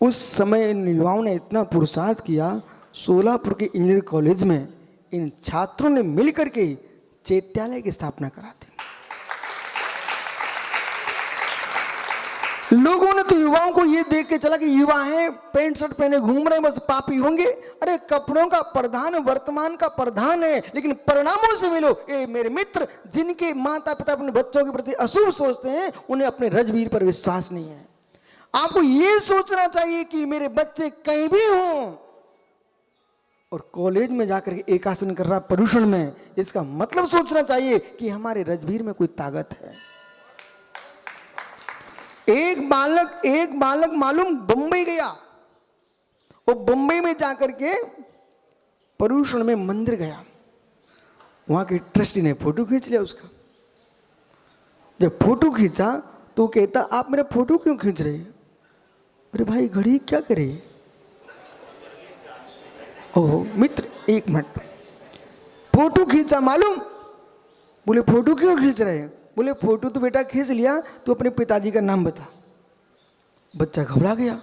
उस समय इन युवाओं ने इतना पुरुषार्थ किया, सोलापुर के इंजीनियर कॉलेज में इन छात्रों ने मिलकर के चैत्यालय की स्थापना करा दी। लोगों ने तो युवाओं को ये देख के चला कि युवा हैं, पैंट शर्ट पहने घूम रहे हैं, बस पापी होंगे। अरे कपड़ों का प्रधान वर्तमान का प्रधान है, लेकिन परिणामों से मिलो। ए मेरे मित्र, जिनके माता पिता अपने बच्चों के प्रति अशुभ सोचते हैं, उन्हें अपने रजवीर पर विश्वास नहीं है। आपको ये सोचना चाहिए कि मेरे बच्चे कहीं भी हों, और कॉलेज में जाकर के एक आसन कर रहा प्रदूषण में, इसका मतलब सोचना चाहिए कि हमारे रजवीर में कोई ताकत है। एक बालक मालूम बंबई गया, और बंबई में जाकर के प्रदूषण में मंदिर गया, वहां के ट्रस्टी ने फोटो खींच लिया उसका। जब फोटो खींचा तो कहता आप मेरा फोटो क्यों खींच रहे? अरे भाई घड़ी क्या करे? ओह मित्र एक मिनट, फोटो खींचा मालूम? बोले फोटो क्यों खींच रहे हैं? बोले फोटो तो बेटा खींच लिया, तो अपने पिताजी का नाम बता। बच्चा घबरा गया,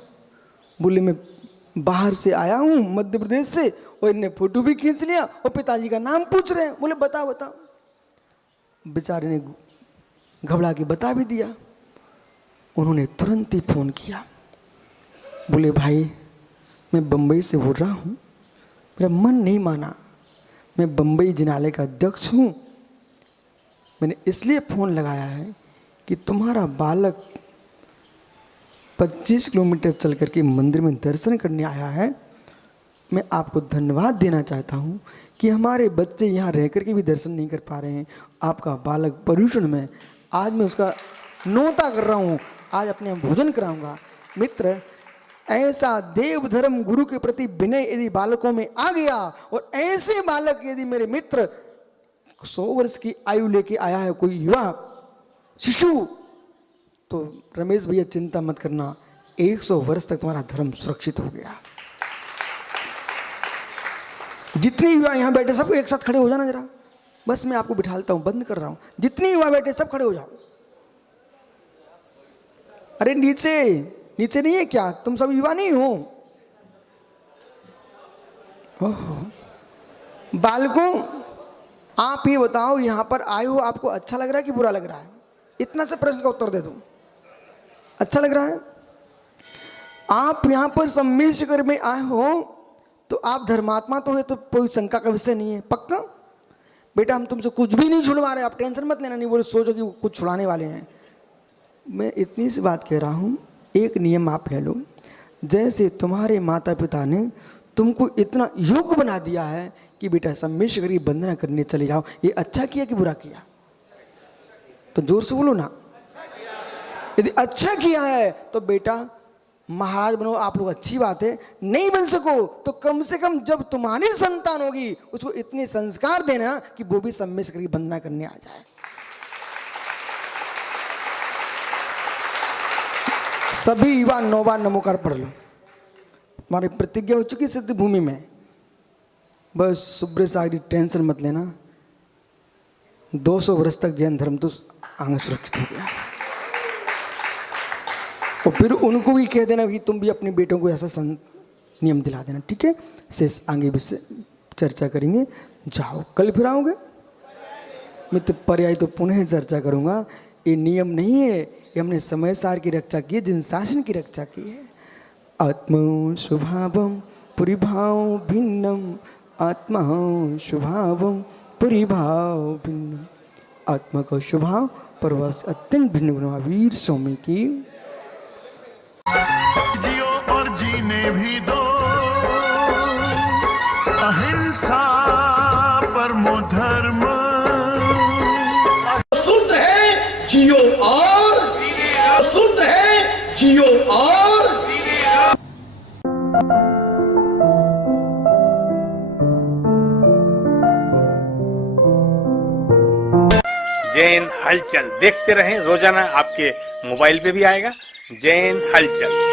बोले मैं बाहर से आया हूं मध्य प्रदेश से, और इन्हें फोटो भी खींच लिया और पिताजी का नाम पूछ रहे हैं। बोले बता बता। बेचारे ने घबरा के बता भी दिया। उन्होंने तुरंत ही फोन किया, बोले भाई मैं बंबई से बोल रहा हूं, मेरा मन नहीं माना, मैं बंबई जिनालय का अध्यक्ष हूं, मैंने इसलिए फ़ोन लगाया है कि तुम्हारा बालक 25 किलोमीटर चल करके मंदिर में दर्शन करने आया है। मैं आपको धन्यवाद देना चाहता हूं कि हमारे बच्चे यहाँ रह करके भी दर्शन नहीं कर पा रहे हैं। आपका बालक प्रदूषण में, आज मैं उसका नोता कर रहा हूँ, आज अपने यहाँ भोजन कराऊंगा। मित्र, ऐसा देव धर्म गुरु के प्रति विनय यदि बालकों में आ गया, और ऐसे बालक यदि मेरे मित्र 100 वर्ष की आयु लेके आया है कोई युवा शिशु, तो रमेश भैया चिंता मत करना, 100 वर्ष तक तुम्हारा धर्म सुरक्षित हो गया। जितने युवा यहां बैठे सबको एक साथ खड़े हो जाना जरा, बस मैं आपको बिठालता हूं, बंद कर रहा हूं। जितने युवा बैठे सब खड़े हो जाओ। अरे नीचे नीचे नहीं है क्या? तुम सब युवा नहीं हो? बालकों आप ये बताओ, यहां पर आए हो आपको अच्छा लग रहा है कि बुरा लग रहा है? इतना से प्रश्न का उत्तर दे दूं। अच्छा लग रहा है? आप यहां पर सम्मेशकर में आए हो तो आप धर्मात्मा तो है, तो कोई शंका का विषय नहीं है। पक्का बेटा हम तुमसे कुछ भी नहीं छुड़वा रहे, आप टेंशन मत लेना। नहीं बोले सोचो कि कुछ छुड़ाने वाले हैं। मैं इतनी सी बात कह रहा हूं, एक नियम आप ले लो। जैसे तुम्हारे माता पिता ने तुमको इतना योग्य बना दिया है कि बेटा सम्मेशकर की वंदना करने चले जाओ, ये अच्छा किया कि बुरा किया? तो जोर से बोलो ना। यदि अच्छा किया है तो बेटा महाराज बनो, आप लोग अच्छी बात है। नहीं बन सको तो कम से कम जब तुम्हारी संतान होगी उसको इतने संस्कार देना कि वो भी सम्मेशकर की वंदना करने आ जाए। सभी युवा 9 बार नमोकार पढ़ लो। हमारी प्रतिज्ञा हो चुकी सिद्ध भूमि में। बस सुब्रत सागरी टेंशन मत लेना, 200 वर्ष तक जैन धर्म तो आगे सुरक्षित हो गया। और फिर उनको भी कह देना कि तुम भी अपने बेटों को ऐसा नियम दिला देना, ठीक है? शेष आगे भी से चर्चा करेंगे। जाओ, कल फिर आओगे? मित्र पर्याय तो पुनः चर्चा करूँगा। ये नियम नहीं है, ये हमने समय सार की रक्षा की है, जिन शासन की रक्षा की है। आत्मा स्वभावम परिभाव भिन्नम, आत्मा स्वभावम परिभाव भिन्नम। आत्मा का स्वभाव प्रभाव से अत्यंत भिन्न महावीर स्वामी की जियो और जीने भी दो, अहिंसा परमो धर्म। सूत्र है जियो और, सूत्र है जियो और। जैन हलचल देखते रहें, रोजाना आपके मोबाइल पे भी आएगा जैन हलचल।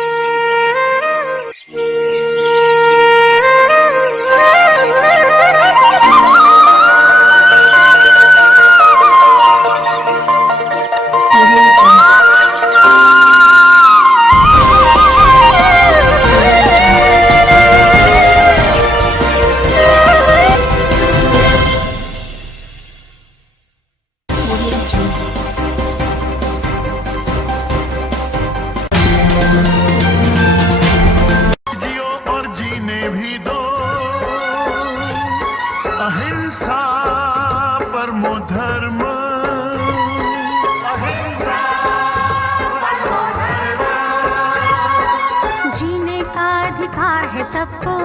जियो और जीने भी दो, अहिंसा परमो धर्म। जीने का अधिकार है सबको,